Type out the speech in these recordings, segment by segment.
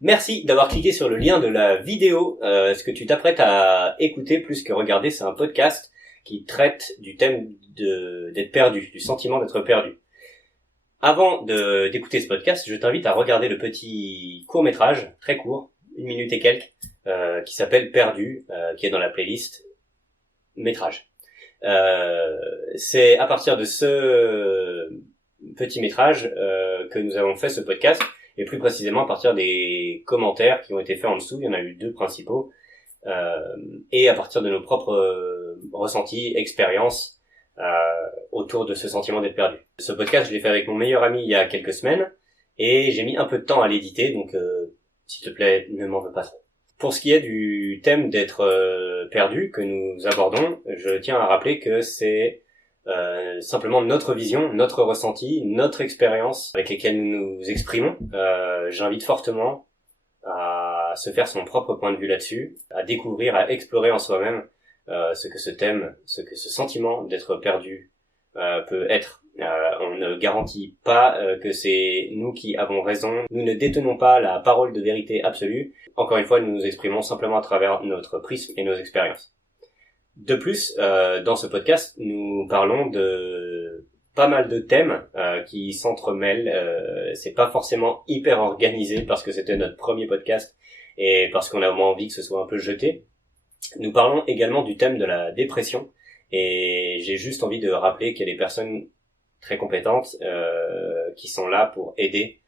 Merci d'avoir cliqué sur le lien de la vidéo. Ce que tu t'apprêtes à écouter plus que regarder, c'est un podcast qui traite du thème d'être perdu, du sentiment d'être perdu. Avant d'écouter ce podcast, je t'invite à regarder le petit court-métrage, très court, 1 minute et quelques, qui s'appelle Perdu, qui est dans la playlist métrage. C'est à partir de ce petit métrage que nous avons fait ce podcast, et plus précisément à partir des commentaires qui ont été faits en dessous. Il y en a eu 2 principaux, et à partir de nos propres ressentis, expériences autour de ce sentiment d'être perdu. Ce podcast, je l'ai fait avec mon meilleur ami il y a quelques semaines, et j'ai mis un peu de temps à l'éditer, donc s'il te plaît, ne m'en veux pas trop. Pour ce qui est du thème d'être perdu que nous abordons, je tiens à rappeler que c'est simplement notre vision, notre ressenti, notre expérience avec lesquelles nous nous exprimons. J'invite fortement à se faire son propre point de vue là-dessus, à découvrir, à explorer en soi-même ce que ce thème, ce que ce sentiment d'être perdu peut être. On ne garantit pas que c'est nous qui avons raison. Nous ne détenons pas la parole de vérité absolue. Encore une fois, nous nous exprimons simplement à travers notre prisme et nos expériences. De plus, dans ce podcast, nous parlons de pas mal de thèmes qui s'entremêlent. C'est pas forcément hyper organisé parce que c'était notre premier podcast et parce qu'on a moins envie que ce soit un peu jeté. Nous parlons également du thème de la dépression, et j'ai juste envie de rappeler qu'il y a des personnes très compétentes qui sont là pour aider,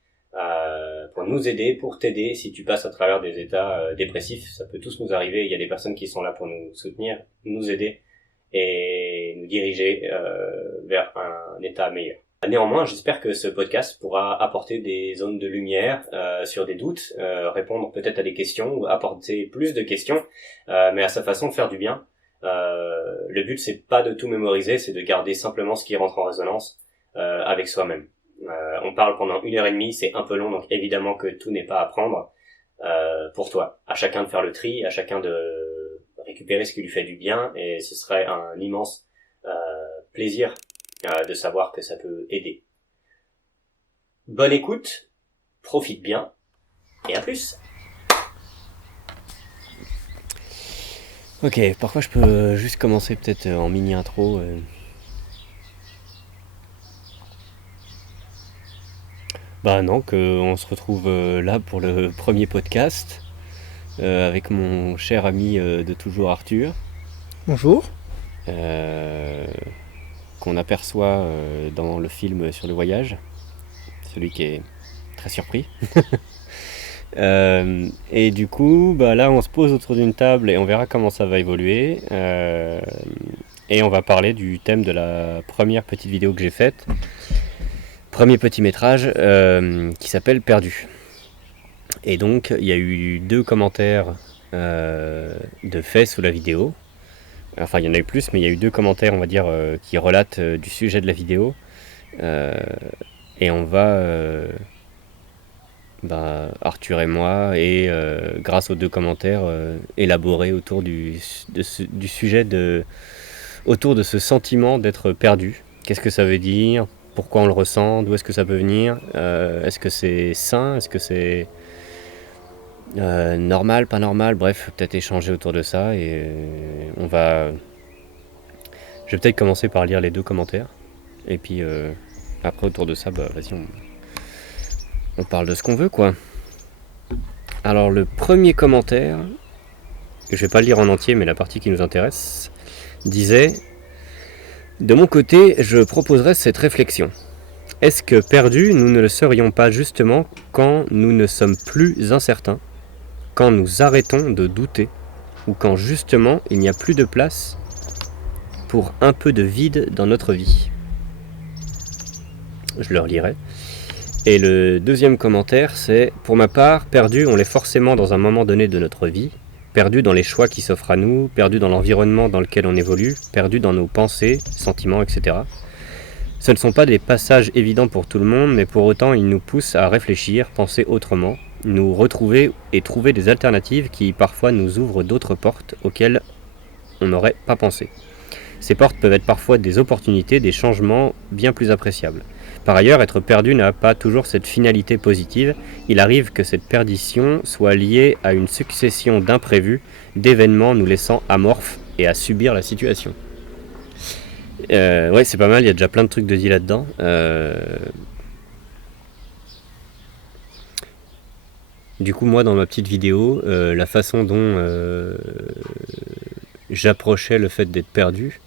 pour nous aider, pour t'aider si tu passes à travers des états dépressifs. Ça peut tous nous arriver. Il y a des personnes qui sont là pour nous soutenir, nous aider et nous diriger vers un état meilleur. Néanmoins, j'espère que ce podcast pourra apporter des zones de lumière sur des doutes, répondre peut-être à des questions ou apporter plus de questions, mais à sa façon de faire du bien. Le but, c'est pas de tout mémoriser, c'est de garder simplement ce qui rentre en résonance avec soi-même. On parle pendant 1h30, c'est un peu long, donc évidemment que tout n'est pas à prendre pour toi. À chacun de faire le tri, à chacun de récupérer ce qui lui fait du bien, et ce serait un immense plaisir de savoir que ça peut aider. Bonne écoute, profite bien, et à plus. Ok, parfois je peux juste commencer peut-être en mini intro. Bah non, qu'on se retrouve là pour le premier podcast avec mon cher ami de toujours Arthur. Bonjour. Qu'on aperçoit dans le film sur le voyage, celui qui est très surpris. Et du coup, bah là on se pose autour d'une table et on verra comment ça va évoluer. Et on va parler du thème de la première petite vidéo que j'ai faite, premier petit métrage qui s'appelle Perdu. Et donc il y a eu 2 commentaires de faits sous la vidéo. Enfin, il y en a eu plus, mais il y a eu 2 commentaires, on va dire, qui relatent du sujet de la vidéo. Et on va, Arthur et moi, et grâce aux 2 commentaires, élaborer autour du sujet, autour de ce sentiment d'être perdu. Qu'est-ce que ça veut dire ? Pourquoi on le ressent ? D'où est-ce que ça peut venir ? Est-ce que c'est sain ? Est-ce que c'est normal, pas normal, bref, peut-être échanger autour de ça, et je vais peut-être commencer par lire les 2 commentaires, et puis après autour de ça, vas-y, on parle de ce qu'on veut, quoi. Alors le premier commentaire, je vais pas le lire en entier, mais la partie qui nous intéresse, disait: de mon côté, je proposerais cette réflexion. Est-ce que perdu, nous ne le serions pas justement quand nous ne sommes plus incertains, quand nous arrêtons de douter, ou quand justement il n'y a plus de place pour un peu de vide dans notre vie ? Je le relirai. Et le deuxième commentaire, c'est: pour ma part, perdu, on l'est forcément dans un moment donné de notre vie, perdu dans les choix qui s'offrent à nous, perdu dans l'environnement dans lequel on évolue, perdu dans nos pensées, sentiments, etc. Ce ne sont pas des passages évidents pour tout le monde, mais pour autant ils nous poussent à réfléchir, penser autrement, nous retrouver et trouver des alternatives qui parfois nous ouvrent d'autres portes auxquelles on n'aurait pas pensé. Ces portes peuvent être parfois des opportunités, des changements bien plus appréciables. Par ailleurs, être perdu n'a pas toujours cette finalité positive. Il arrive que cette perdition soit liée à une succession d'imprévus, d'événements nous laissant amorphes et à subir la situation. Ouais, c'est pas mal, il y a déjà plein de trucs de dit là-dedans. Du coup, moi, dans ma petite vidéo, la façon dont j'approchais le fait d'être perdu,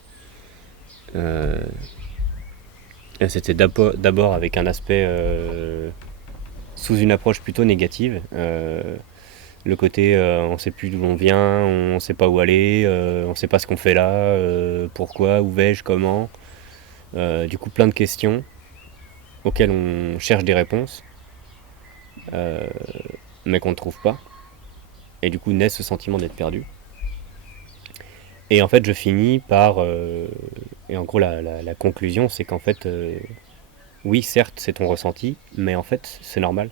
c'était d'abord avec un aspect sous une approche plutôt négative. Le côté on sait plus d'où on vient, on sait pas où aller, on sait pas ce qu'on fait là, pourquoi, où vais-je, comment. Du coup, plein de questions auxquelles on cherche des réponses, mais qu'on ne trouve pas. Et du coup, naît ce sentiment d'être perdu. Et en fait, je finis par... et en gros, la conclusion, c'est qu'en fait, oui, certes, c'est ton ressenti, mais en fait, c'est normal.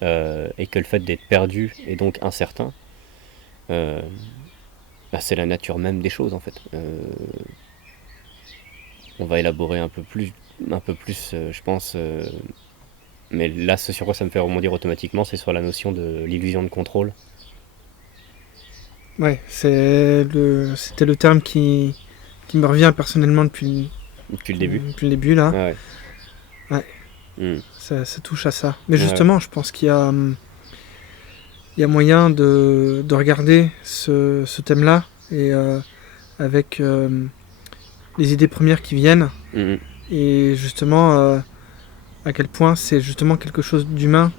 Et que le fait d'être perdu et donc incertain, c'est la nature même des choses, en fait. On va élaborer un peu plus je pense. Mais là, ce sur quoi ça me fait rebondir automatiquement, c'est sur la notion de l'illusion de contrôle. Ouais, c'était le terme qui me revient personnellement Depuis le début. Depuis le début, là. Ah ouais. Ouais. Ça touche à ça. Mais justement, je pense qu'il y a moyen de regarder ce thème-là et avec les idées premières qui viennent et justement à quel point c'est justement quelque chose d'humain.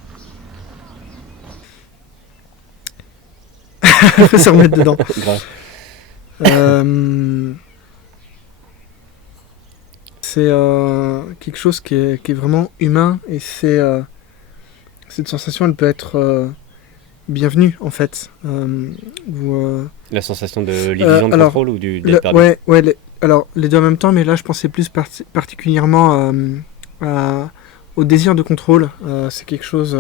Il faut se remettre dedans. C'est quelque chose qui est vraiment humain et cette sensation, elle peut être bienvenue en fait. La sensation de l'illusion de contrôle ou d'être perdu. Ouais, alors les deux en même temps, mais là je pensais plus particulièrement au désir de contrôle. C'est quelque chose...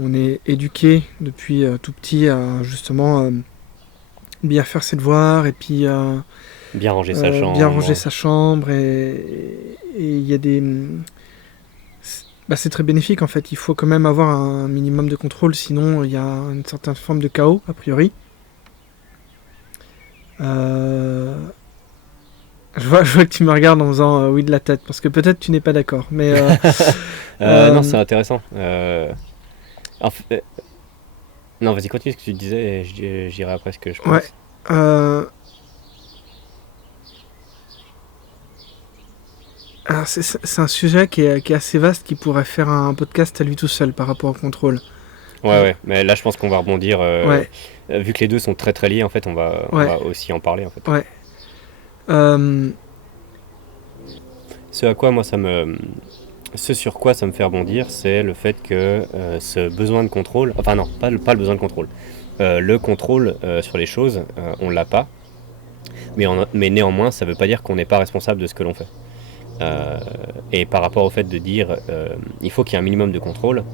on est éduqué depuis tout petit à justement bien faire ses devoirs et puis bien ranger sa chambre. Bien ranger sa chambre et il y a des... c'est très bénéfique en fait. Il faut quand même avoir un minimum de contrôle, sinon il y a une certaine forme de chaos a priori. Je vois que tu me regardes en faisant oui de la tête parce que peut-être tu n'es pas d'accord, mais non, c'est intéressant. Non, vas-y, continue ce que tu disais et j'irai après ce que je pense. Ouais. Alors c'est un sujet qui est assez vaste, qui pourrait faire un podcast à lui tout seul par rapport au contrôle. Ouais, mais là je pense qu'on va rebondir. Vu que les deux sont très très liés, en fait, on va aussi en parler. En fait. Ouais. Ce sur quoi ça me fait rebondir, c'est le fait que ce besoin de contrôle, enfin non, pas le besoin de contrôle, le contrôle sur les choses, on l'a pas, mais néanmoins, ça veut pas dire qu'on n'est pas responsable de ce que l'on fait. Et par rapport au fait de dire il faut qu'il y ait un minimum de contrôle,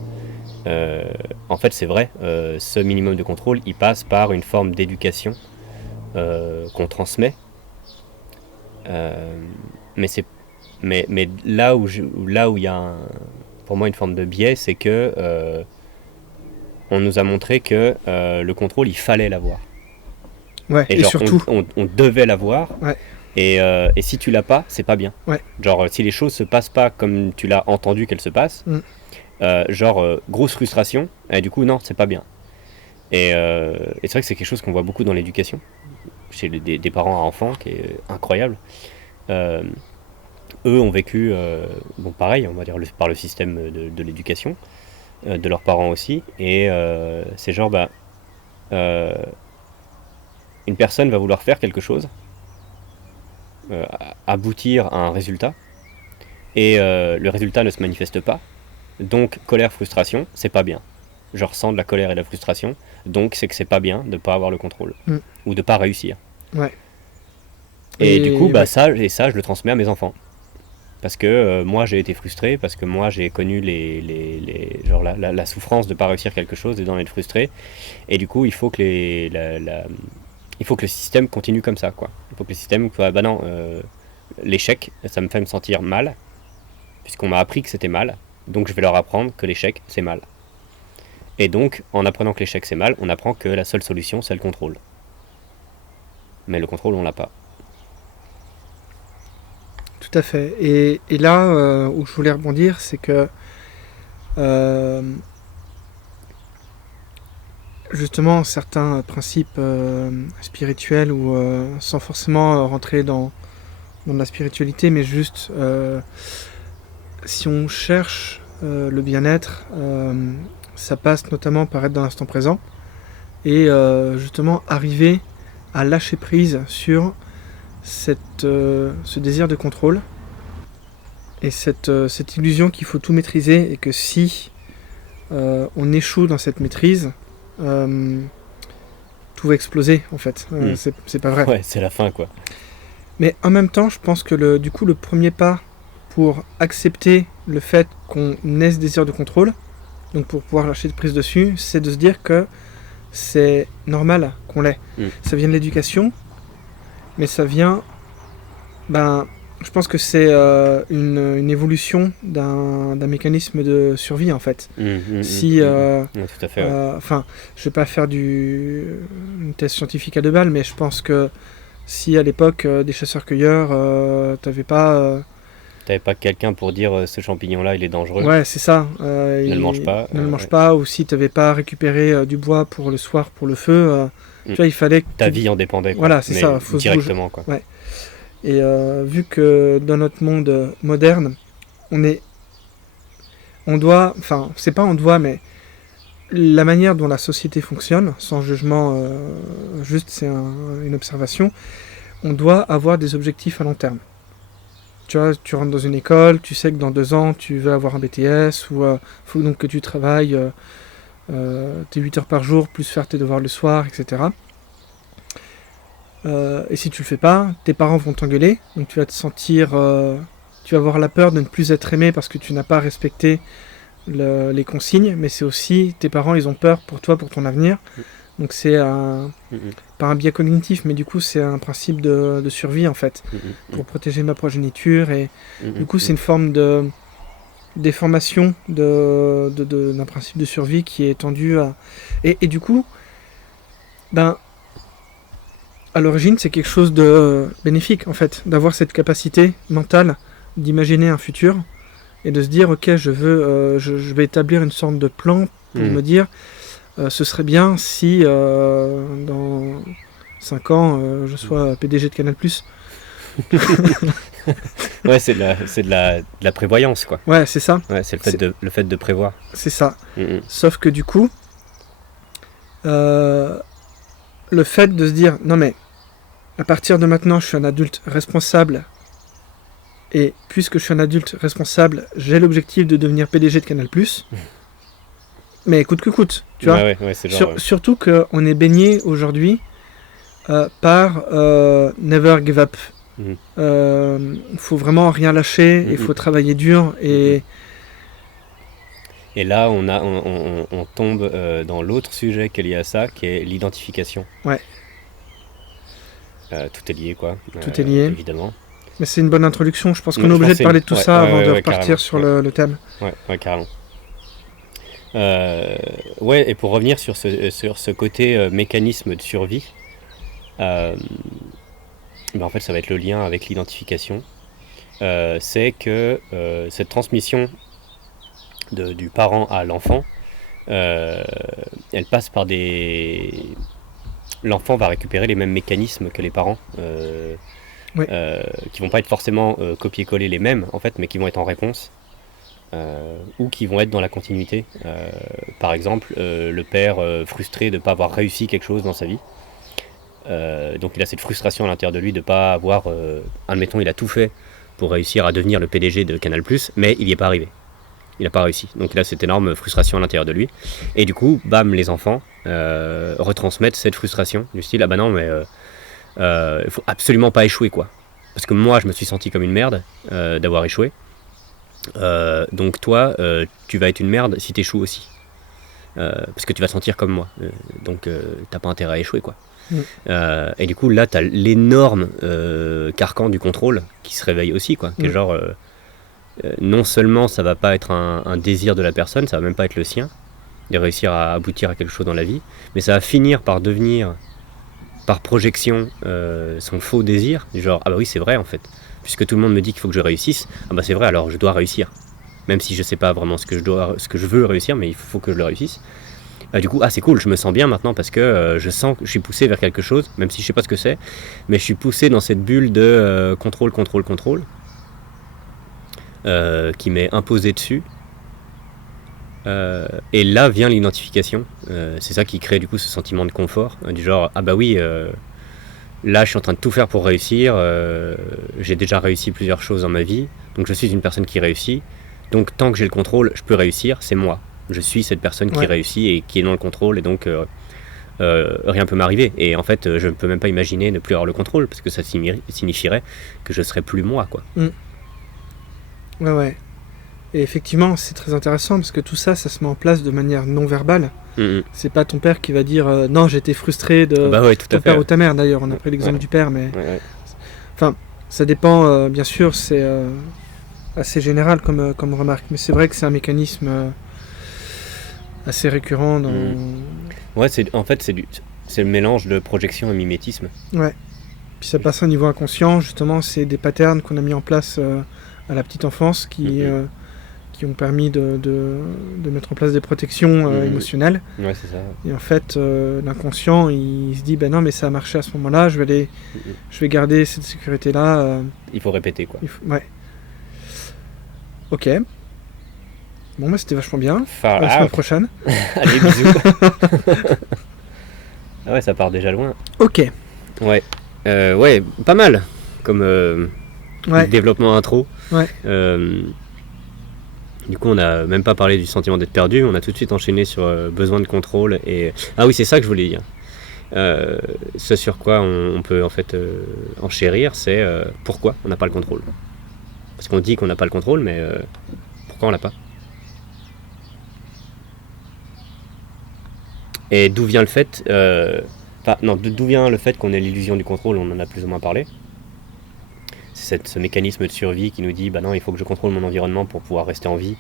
en fait c'est vrai, ce minimum de contrôle, il passe par une forme d'éducation qu'on transmet, mais là où il y a pour moi une forme de biais, c'est que on nous a montré que le contrôle, il fallait l'avoir. Ouais, et genre, surtout on devait l'avoir. Ouais. Et si tu l'as pas, c'est pas bien. Ouais. Genre si les choses se passent pas comme tu l'as entendu qu'elles se passent, grosse frustration, et du coup non, c'est pas bien. Et c'est vrai que c'est quelque chose qu'on voit beaucoup dans l'éducation, chez des parents à enfants, qui est incroyable. Eux ont vécu, pareil, on va dire par le système de l'éducation, de leurs parents aussi, et c'est genre, une personne va vouloir faire quelque chose, aboutir à un résultat, et le résultat ne se manifeste pas, donc colère, frustration, c'est pas bien. Je ressens de la colère et de la frustration, donc c'est que c'est pas bien de pas avoir le contrôle, ou de pas réussir. Ouais. Et du coup, ça, je le transmets à mes enfants. Parce que moi j'ai été frustré, parce que moi j'ai connu la souffrance de ne pas réussir quelque chose et d'en être frustré. Et du coup, il faut que il faut que le système continue comme ça, quoi. Il faut que le système, l'échec, ça me fait me sentir mal, puisqu'on m'a appris que c'était mal, donc je vais leur apprendre que l'échec, c'est mal. Et donc, en apprenant que l'échec, c'est mal, on apprend que la seule solution, c'est le contrôle. Mais le contrôle, on l'a pas. Tout à fait. Et là où je voulais rebondir, c'est que justement certains principes spirituels ou sans forcément rentrer dans la spiritualité, mais juste si on cherche le bien-être, ça passe notamment par être dans l'instant présent et justement arriver à lâcher prise sur ce désir de contrôle et cette illusion qu'il faut tout maîtriser et que si on échoue dans cette maîtrise, tout va exploser en fait. C'est pas vrai. Ouais, c'est la fin quoi. Mais en même temps, je pense que le premier pas pour accepter le fait qu'on ait ce désir de contrôle, donc pour pouvoir lâcher prise dessus, c'est de se dire que c'est normal qu'on l'ait. Ça vient de l'éducation, mais ça vient... je pense que c'est une évolution d'un mécanisme de survie en fait. Si, tout à fait. Ouais. Je vais pas faire une thèse scientifique à 2 balles, mais je pense que si à l'époque des chasseurs-cueilleurs, t'avais pas quelqu'un pour dire ce champignon-là, il est dangereux. Ouais, c'est ça. Ne le mange pas. Ne le mange pas, ou si t'avais pas récupéré du bois pour le soir pour le feu, tu vois, il fallait que ta vie en dépendait. Quoi. Voilà, c'est ça. Faut directement quoi. Ouais. Et vu que dans notre monde moderne, c'est pas on doit, mais la manière dont la société fonctionne, sans jugement, juste c'est une observation, on doit avoir des objectifs à long terme. Tu vois, tu rentres dans une école, tu sais que dans 2 ans, tu vas avoir un BTS, ou faut donc que tu travailles tes 8 heures par jour, plus faire tes devoirs le soir, etc. Et si tu le fais pas, tes parents vont t'engueuler, donc tu vas te sentir... tu vas avoir la peur de ne plus être aimé parce que tu n'as pas respecté les consignes, mais c'est aussi, tes parents, ils ont peur pour toi, pour ton avenir. Donc c'est pas un biais cognitif, mais du coup c'est un principe de survie en fait, pour protéger ma progéniture, et du coup c'est une forme de déformation d'un principe de survie qui est tendu à... Et du coup, à l'origine c'est quelque chose de bénéfique en fait, d'avoir cette capacité mentale d'imaginer un futur, et de se dire ok, je vais établir une sorte de plan pour me dire... ce serait bien si dans 5 ans je sois PDG de Canal+. Ouais, c'est de la prévoyance quoi. Ouais, c'est ça. Ouais, c'est le fait de prévoir. C'est ça. Sauf que du coup, le fait de se dire non mais à partir de maintenant je suis un adulte responsable, et puisque je suis un adulte responsable, j'ai l'objectif de devenir PDG de Canal+. Mais coûte que coûte, tu vois. Ouais, c'est genre, surtout qu'on est baigné aujourd'hui par never give up. Faut vraiment rien lâcher, il faut travailler dur. Et là, on tombe dans l'autre sujet qui est lié à ça, qui est l'identification. Ouais. Tout est lié, quoi. Tout est lié. Évidemment. Mais c'est une bonne introduction. Je pense qu'on est obligé de parler de tout ça avant de repartir sur le thème. Ouais, carrément. Et pour revenir sur ce côté mécanisme de survie, en fait ça va être le lien avec l'identification. C'est que cette transmission du parent à l'enfant, elle passe par l'enfant va récupérer les mêmes mécanismes que les parents, qui vont pas être forcément copier-coller les mêmes en fait, mais qui vont être en réponse. Ou qui vont être dans la continuité. Par exemple, le père frustré de ne pas avoir réussi quelque chose dans sa vie. Donc il a cette frustration à l'intérieur de lui de ne pas avoir... admettons, il a tout fait pour réussir à devenir le PDG de Canal+, mais il n'y est pas arrivé. Il n'a pas réussi. Donc il a cette énorme frustration à l'intérieur de lui. Et du coup, bam, les enfants retransmettent cette frustration du style « Ah bah non, mais il faut absolument pas échouer, quoi. Parce que moi, je me suis senti comme une merde d'avoir échoué. Donc toi, tu vas être une merde si t'échoues aussi, parce que tu vas te sentir comme moi, donc t'as pas intérêt à échouer quoi. Et du coup là t'as l'énorme carcan du contrôle qui se réveille aussi quoi, qui est genre non seulement ça va pas être un désir de la personne, ça va même pas être le sien, de réussir à aboutir à quelque chose dans la vie, mais ça va finir par devenir, par projection, son faux désir, du genre, ah bah oui c'est vrai en fait, puisque tout le monde me dit qu'il faut que je réussisse, ah bah c'est vrai alors je dois réussir, même si je sais pas vraiment ce que je veux réussir, mais il faut que je le réussisse. Du coup, c'est cool, je me sens bien maintenant parce que je sens que je suis poussé vers quelque chose, même si je sais pas ce que c'est, mais je suis poussé dans cette bulle de contrôle, qui m'est imposée dessus. Et là vient l'identification, c'est ça qui crée du coup ce sentiment de confort, du genre, ah bah oui, là je suis en train de tout faire pour réussir, j'ai déjà réussi plusieurs choses dans ma vie, donc je suis une personne qui réussit, donc tant que j'ai le contrôle, je peux réussir, c'est moi. Je suis cette personne qui réussit et qui est dans le contrôle, et donc rien peut m'arriver. Et en fait, je ne peux même pas imaginer ne plus avoir le contrôle, parce que ça signifierait que je serais plus moi, quoi. Ouais. Et effectivement, c'est très intéressant, parce que tout ça, ça se met en place de manière non verbale. C'est pas ton père qui va dire non, j'étais frustré de ton père ou ta mère, d'ailleurs. On a pris l'exemple du père, mais... Enfin, ça dépend, bien sûr, c'est assez général comme remarque, mais c'est vrai que c'est un mécanisme... assez récurrent dans... Ouais, en fait, c'est le mélange de projection et mimétisme. Ouais. Puis ça passe au niveau inconscient, justement, c'est des patterns qu'on a mis en place à la petite enfance qui ont permis de mettre en place des protections émotionnelles. Ouais, c'est ça. Et en fait, l'inconscient, il se dit, ben non, mais ça a marché à ce moment-là, je vais garder cette sécurité-là. Il faut répéter, quoi. Ouais. Ok. Bon, bah c'était vachement bien. À la semaine prochaine. Allez, bisous. Ah ouais, ça part déjà loin. Ok. Ouais. Ouais, pas mal comme développement intro. Ouais. Du coup, on n'a même pas parlé du sentiment d'être perdu. On a tout de suite enchaîné sur besoin de contrôle. Et... Ah oui, c'est ça que je voulais dire. Ce sur quoi on peut en fait enchérir, c'est pourquoi on n'a pas le contrôle. Parce qu'on dit qu'on n'a pas le contrôle, mais pourquoi on l'a pas? Et d'où vient le fait d'où vient le fait qu'on ait l'illusion du contrôle? On en a plus ou moins parlé. C'est ce mécanisme de survie qui nous dit bah non, il faut que je contrôle mon environnement pour pouvoir rester en vie.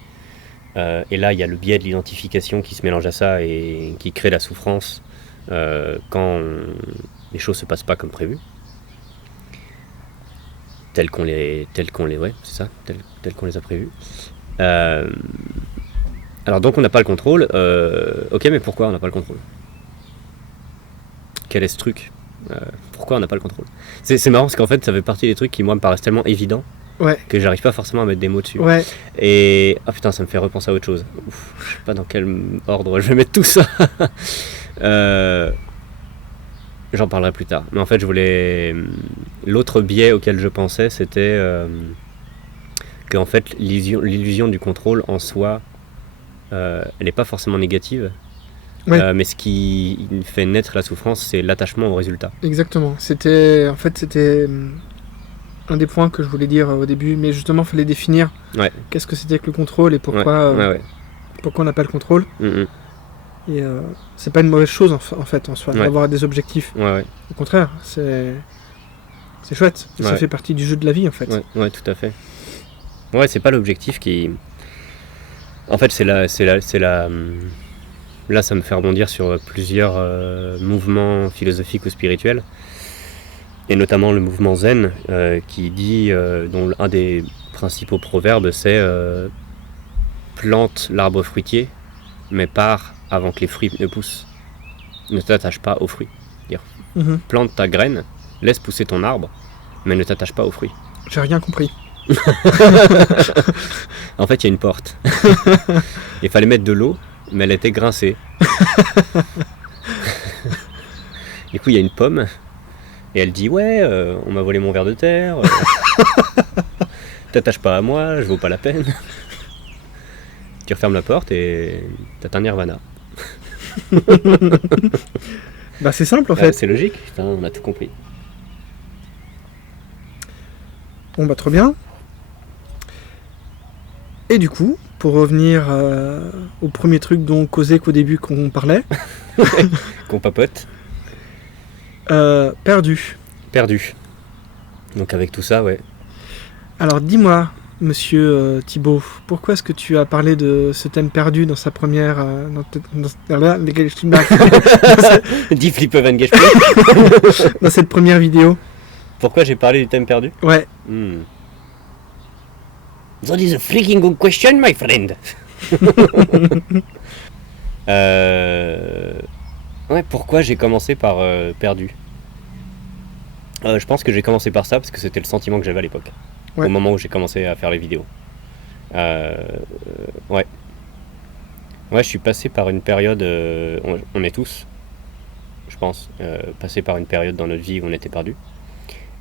Et là, il y a le biais de l'identification qui se mélange à ça et qui crée la souffrance quand les choses se passent pas comme prévu. Telles qu'on les a prévues. Alors donc on n'a pas le contrôle, ok, mais pourquoi on n'a pas le contrôle? Quel est ce truc? Pourquoi on n'a pas le contrôle? C'est marrant parce qu'en fait ça fait partie des trucs qui moi me paraissent tellement évidents que j'arrive pas forcément à mettre des mots dessus. Et putain, ça me fait repenser à autre chose. Je sais pas dans quel ordre je vais mettre tout ça. J'en parlerai plus tard. Mais en fait l'autre biais auquel je pensais, c'était que en fait l'illusion du contrôle en soi, elle n'est pas forcément négative, mais ce qui fait naître la souffrance, c'est l'attachement au résultat. Exactement. C'était un des points que je voulais dire au début, mais justement, il fallait définir qu'est-ce que c'était que le contrôle et pourquoi on n'a pas le contrôle. Et c'est pas une mauvaise chose en fait en soi, d'avoir des objectifs. Au contraire, c'est chouette. Ça fait partie du jeu de la vie en fait. Ouais, tout à fait. Ouais, c'est pas l'objectif qui... En fait, c'est la... Là, ça me fait rebondir sur plusieurs mouvements philosophiques ou spirituels, et notamment le mouvement zen, qui dit, dont un des principaux proverbes, c'est plante l'arbre fruitier, mais pars avant que les fruits ne poussent. Ne t'attache pas aux fruits. Plante ta graine, laisse pousser ton arbre, mais ne t'attache pas aux fruits. J'ai rien compris. En fait, il y a une porte. Il fallait mettre de l'eau, mais elle était grincée. Du coup, il y a une pomme, et elle dit ouais, on m'a volé mon ver de terre. T'attaches pas à moi, je vaux pas la peine. Tu refermes la porte et t'as un nirvana. Bah c'est simple en fait. C'est logique, putain, on a tout compris. Bon bah trop bien. Et du coup, pour revenir au premier truc dont on causait qu'au début qu'on parlait. Qu'on papote. Perdu. Perdu. Donc avec tout ça, ouais. Alors dis-moi, monsieur Thibaut, pourquoi est-ce que tu as parlé de ce thème perdu dans sa première... Die Flippe van Gesprek. dans cette première vidéo? Pourquoi j'ai parlé du thème perdu? Ouais. That is a freaking good question, my friend. Ouais, pourquoi j'ai commencé par perdu? Je pense que j'ai commencé par ça parce que c'était le sentiment que j'avais à l'époque, au moment où j'ai commencé à faire les vidéos. Ouais, je suis passé par une période, on est tous, je pense, passé par une période dans notre vie où on était perdu.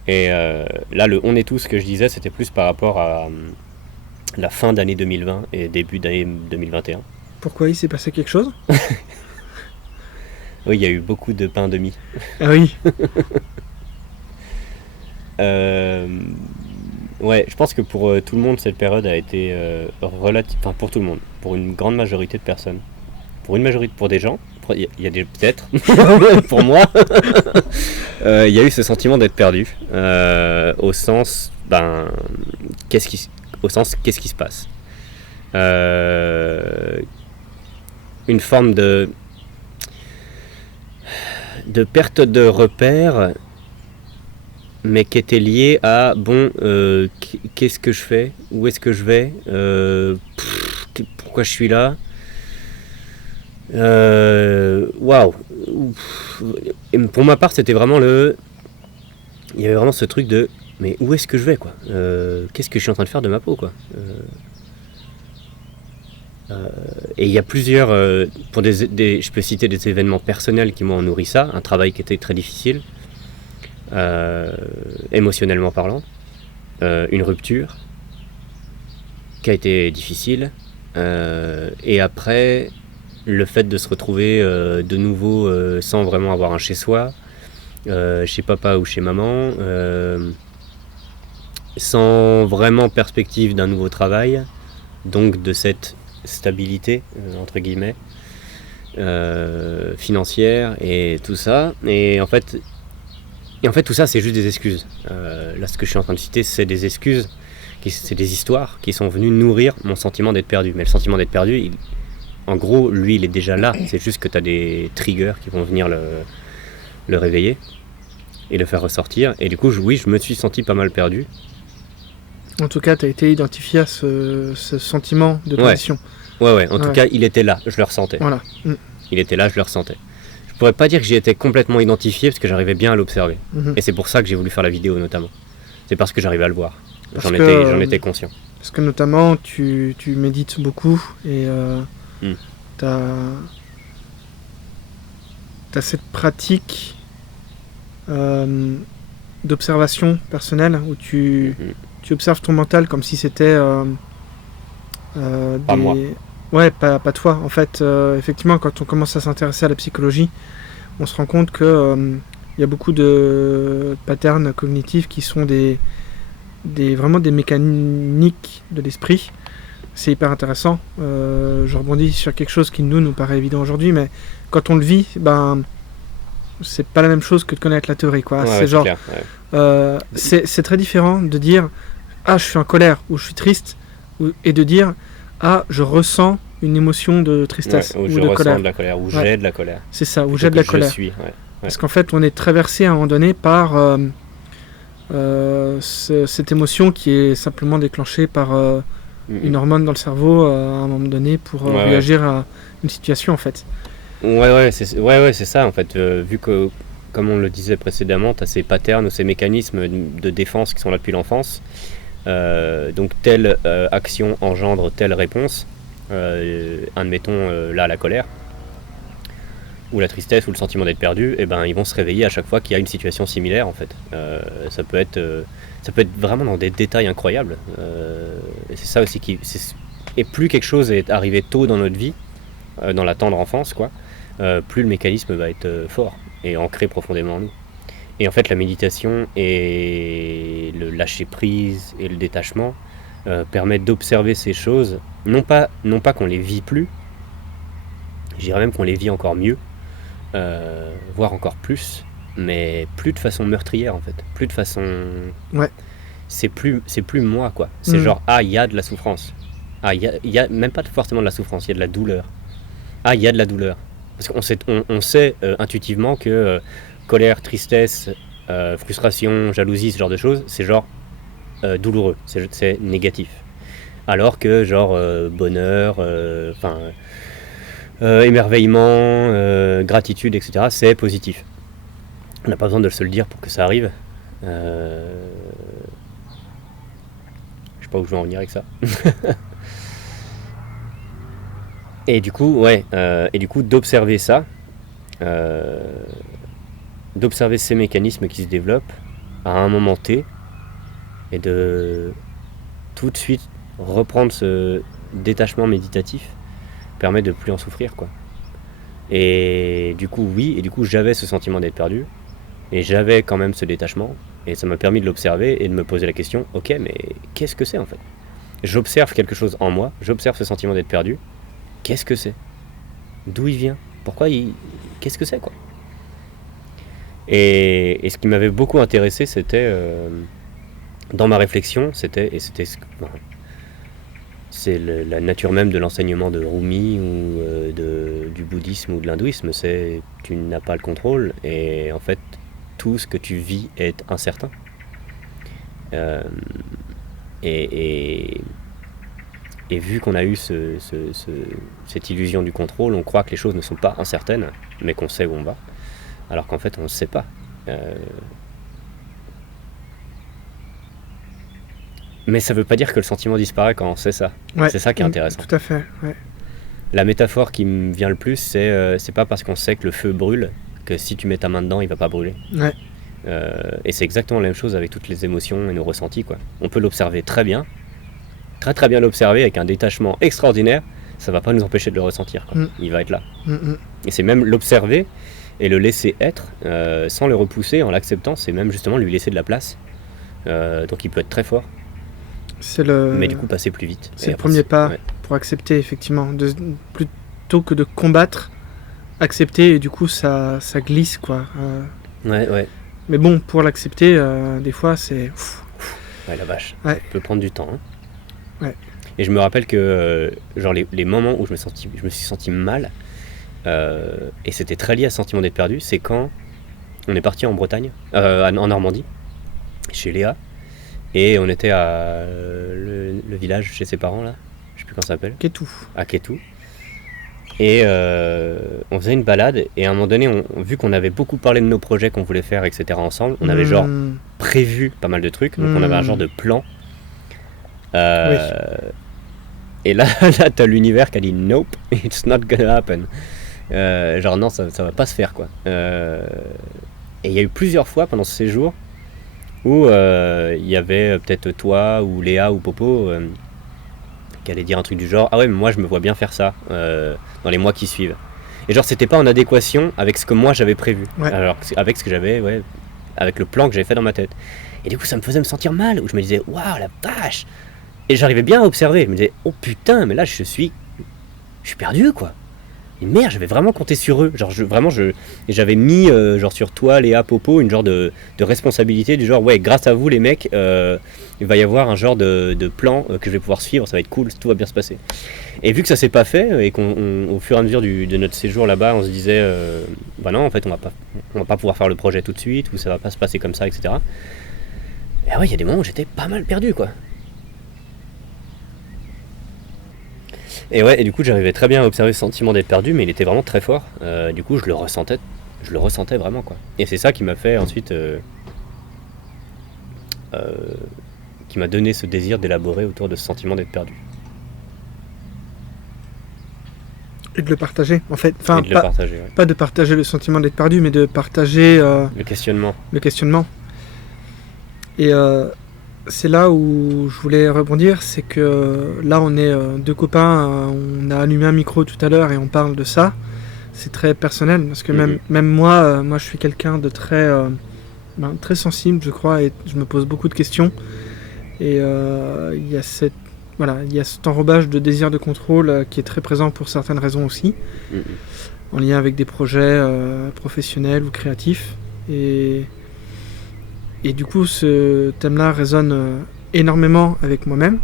Et là, le on est tous que je disais, c'était plus par rapport à la fin d'année 2020 et début d'année 2021. Pourquoi il s'est passé quelque chose? Oui, il y a eu beaucoup de pain de mie. Ah oui. Ouais, je pense que pour tout le monde, cette période a été relative. Enfin, pour tout le monde, pour une grande majorité de personnes. Pour des gens, il y a des peut-être. Pour moi, il y a eu ce sentiment d'être perdu. Au sens, qu'est-ce qui se passe? Une forme de perte de repère, mais qui était liée à qu'est-ce que je fais, où est-ce que je vais, pourquoi je suis là, waouh. Et pour ma part, c'était vraiment il y avait vraiment ce truc de mais où est-ce que je vais, quoi, qu'est-ce que je suis en train de faire de ma peau, quoi. Et il y a plusieurs, je peux citer des événements personnels qui m'ont nourri ça, un travail qui était très difficile, émotionnellement parlant, une rupture qui a été difficile, et après le fait de se retrouver de nouveau sans vraiment avoir un chez-soi, chez papa ou chez maman, sans vraiment perspective d'un nouveau travail, donc de cette stabilité entre guillemets financière et tout ça, et en fait tout ça c'est juste des excuses. Là ce que je suis en train de citer, c'est des excuses, c'est des histoires qui sont venues nourrir mon sentiment d'être perdu. Mais le sentiment d'être perdu, en gros lui il est déjà là, c'est juste que tu as des triggers qui vont venir le réveiller et le faire ressortir, et du coup je me suis senti pas mal perdu. En tout cas, tu as été identifié à ce sentiment de transition. Ouais. En tout cas, il était là, je le ressentais. Voilà. Il était là, je le ressentais. Je pourrais pas dire que j'y étais complètement identifié parce que j'arrivais bien à l'observer. Et c'est pour ça que j'ai voulu faire la vidéo notamment. C'est parce que j'arrivais à le voir. J'en étais conscient. Parce que notamment, tu médites beaucoup et tu as cette pratique d'observation personnelle où tu observes ton mental comme si c'était pas moi. Ouais, pas toi. En fait, effectivement, quand on commence à s'intéresser à la psychologie, on se rend compte que y a beaucoup de patterns cognitifs qui sont vraiment des mécaniques de l'esprit. C'est hyper intéressant. Je rebondis sur quelque chose qui nous paraît évident aujourd'hui, mais quand on le vit, c'est pas la même chose que de connaître la théorie, quoi. Ouais, c'est genre, clair, ouais. C'est très différent de dire je suis en colère ou je suis triste, et de dire je ressens une émotion de tristesse ou ou je de ressens colère. de la colère, ou j'ai de la colère. C'est ça, ou j'ai de la colère. Parce qu'en fait, on est traversé à un moment donné par cette émotion qui est simplement déclenchée par une hormone dans le cerveau à un moment donné pour réagir à une situation, en fait. C'est ça, en fait. Vu que, comme on le disait précédemment, tu as ces patterns ou ces mécanismes de défense qui sont là depuis l'enfance. Donc telle action engendre telle réponse. Admettons là la colère ou la tristesse ou le sentiment d'être perdu, et ils vont se réveiller à chaque fois qu'il y a une situation similaire, en fait. Ça peut être vraiment dans des détails incroyables, et c'est ça aussi et plus quelque chose est arrivé tôt dans notre vie, dans la tendre enfance, quoi, plus le mécanisme va être fort et ancré profondément en nous. Et en fait, la méditation et le lâcher prise et le détachement permettent d'observer ces choses, non pas qu'on les vit plus, je dirais même qu'on les vit encore mieux, voire encore plus, mais plus de façon meurtrière, en fait, plus de façon c'est plus moi, quoi. C'est genre, il y a de la souffrance. Il y a même pas forcément de la souffrance, il y a de la douleur. Il y a de la douleur. Parce qu'on sait intuitivement que colère, tristesse, frustration, jalousie, ce genre de choses, c'est genre douloureux, c'est négatif. Alors que genre bonheur, émerveillement, gratitude, etc., c'est positif. On n'a pas besoin de se le dire pour que ça arrive. Je sais pas où je vais en venir avec ça. Et du coup, d'observer ça, d'observer ces mécanismes qui se développent à un moment T, et de tout de suite reprendre ce détachement méditatif, permet de plus en souffrir, quoi. Et du coup, j'avais ce sentiment d'être perdu, et j'avais quand même ce détachement, et ça m'a permis de l'observer et de me poser la question, ok, mais qu'est-ce que c'est en fait ? J'observe quelque chose en moi, j'observe ce sentiment d'être perdu. Qu'est-ce que c'est ? D'où il vient ? Qu'est-ce que c'est, quoi ? Et ce qui m'avait beaucoup intéressé, c'était dans ma réflexion, c'est la nature même de l'enseignement de Rumi ou du bouddhisme ou de l'hindouisme, c'est tu n'as pas le contrôle et en fait tout ce que tu vis est incertain. Et vu qu'on a eu cette illusion du contrôle, on croit que les choses ne sont pas incertaines, mais qu'on sait où on va, alors qu'en fait on ne sait pas. Mais ça ne veut pas dire que le sentiment disparaît quand on sait ça. Ouais, c'est ça qui est intéressant. Tout à fait, ouais. La métaphore qui me vient le plus, c'est pas parce qu'on sait que le feu brûle que si tu mets ta main dedans, il va pas brûler. Ouais. Et c'est exactement la même chose avec toutes les émotions et nos ressentis, quoi. On peut l'observer très bien, très très bien l'observer avec un détachement extraordinaire, ça va pas nous empêcher de le ressentir, quoi. Il va être là. Et c'est même l'observer et le laisser être sans le repousser, en l'acceptant, c'est même justement lui laisser de la place. Donc il peut être très fort, mais du coup passer plus vite. C'est le premier pas pour accepter, effectivement, plutôt que de combattre, accepter, et du coup ça glisse, quoi. Ouais. Mais bon, pour l'accepter, des fois c'est... Ouais, la vache. Ouais. Ça peut prendre du temps. Hein. Ouais. Et je me rappelle que genre les moments où je me suis senti mal, et c'était très lié à ce sentiment d'être perdu, c'est quand on est parti en Bretagne, en Normandie, chez Léa, et on était à le village chez ses parents, là, je sais plus comment ça s'appelle. Kétou. À Kétou. Et on faisait une balade, et à un moment donné, vu qu'on avait beaucoup parlé de nos projets qu'on voulait faire, etc. ensemble, on avait genre prévu pas mal de trucs, donc on avait un genre de plan. Oui. Et là t'as l'univers qui a dit nope, it's not gonna happen. Genre non, ça va pas se faire, quoi. Et il y a eu plusieurs fois pendant ce séjour où il y avait peut-être toi ou Léa ou Popo qui allait dire un truc du genre ah ouais mais moi je me vois bien faire ça dans les mois qui suivent. Et genre c'était pas en adéquation avec ce que moi j'avais prévu, alors avec ce que j'avais avec le plan que j'avais fait dans ma tête. Et du coup ça me faisait me sentir mal, où je me disais waouh la vache. Et j'arrivais bien à observer, je me disais oh putain mais là je suis perdu, quoi. Et merde, j'avais vraiment compté sur eux. Genre j'avais mis genre sur toi, Léa, Popo, une genre de responsabilité du genre ouais, grâce à vous les mecs, il va y avoir un genre de plan que je vais pouvoir suivre, ça va être cool, tout va bien se passer. Et vu que ça s'est pas fait et qu'au fur et à mesure de notre séjour là-bas, on se disait bah non en fait on va pas pouvoir faire le projet tout de suite, ou ça va pas se passer comme ça, etc. Et ouais, il y a des moments où j'étais pas mal perdu, quoi. Et ouais, et du coup j'arrivais très bien à observer ce sentiment d'être perdu, mais il était vraiment très fort. Du coup je le ressentais vraiment, quoi. Et c'est ça qui m'a fait ensuite qui m'a donné ce désir d'élaborer autour de ce sentiment d'être perdu. Et de le partager, en fait. Enfin, pas de partager le sentiment d'être perdu, mais de partager le questionnement. Et c'est là où je voulais rebondir, c'est que là on est deux copains, on a allumé un micro tout à l'heure et on parle de ça. C'est très personnel, parce que même moi je suis quelqu'un de très sensible, je crois, et je me pose beaucoup de questions. Et il y a cet enrobage de désir de contrôle qui est très présent pour certaines raisons aussi, en lien avec des projets professionnels ou créatifs. Et et du coup, ce thème-là résonne énormément avec moi-même.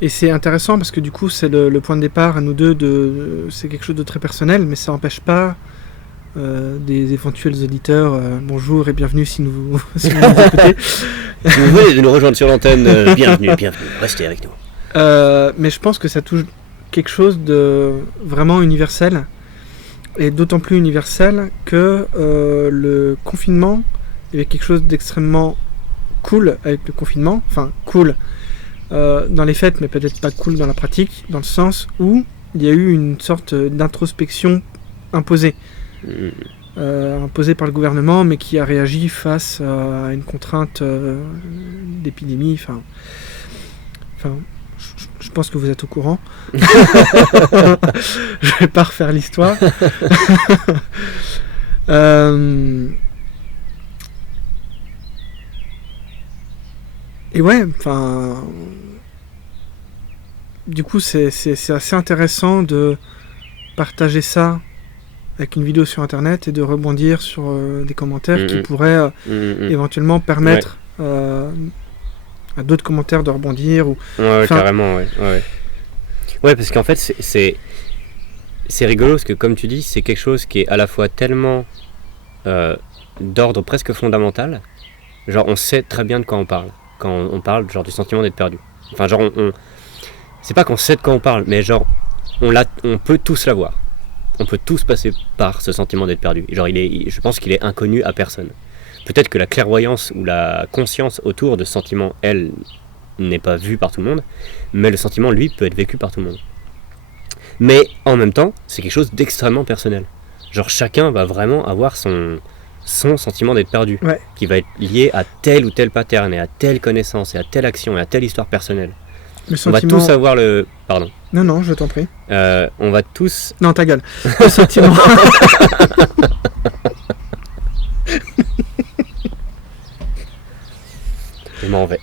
Et c'est intéressant parce que du coup, c'est le point de départ à nous deux. C'est quelque chose de très personnel, mais ça n'empêche pas des éventuels auditeurs. Bonjour et bienvenue si vous si vous nous écoutez. Si vous voulez nous rejoindre sur l'antenne, bienvenue, restez avec nous. Mais je pense que ça touche quelque chose de vraiment universel. Et d'autant plus universel que le confinement, il y avait quelque chose d'extrêmement cool avec le confinement. Enfin, cool dans les faits, mais peut-être pas cool dans la pratique, dans le sens où il y a eu une sorte d'introspection imposée. Imposée par le gouvernement, mais qui a réagi face à une contrainte d'épidémie. Enfin, je pense que vous êtes au courant. Je vais pas refaire l'histoire. Et ouais, enfin, du coup, c'est assez intéressant de partager ça avec une vidéo sur internet et de rebondir sur des commentaires qui pourraient éventuellement permettre à d'autres commentaires de rebondir. Ouais, carrément, ouais. Ouais, parce qu'en fait, c'est rigolo, parce que comme tu dis, c'est quelque chose qui est à la fois tellement d'ordre presque fondamental, genre on sait très bien de quoi on parle, quand on parle genre du sentiment d'être perdu. Enfin, genre, c'est pas qu'on sait de quoi on parle, mais genre, on peut tous l'avoir. On peut tous passer par ce sentiment d'être perdu. Genre, je pense qu'il est inconnu à personne. Peut-être que la clairvoyance ou la conscience autour de ce sentiment, elle, n'est pas vue par tout le monde, mais le sentiment, lui, peut être vécu par tout le monde. Mais en même temps, c'est quelque chose d'extrêmement personnel. Genre, chacun va vraiment avoir son sentiment d'être perdu, qui va être lié à tel ou tel pattern, et à telle connaissance, et à telle action, et à telle histoire personnelle. On va tous avoir le... Pardon. Non, je t'en prie. On va tous... Non, ta gueule. Le sentiment... Je m'en vais.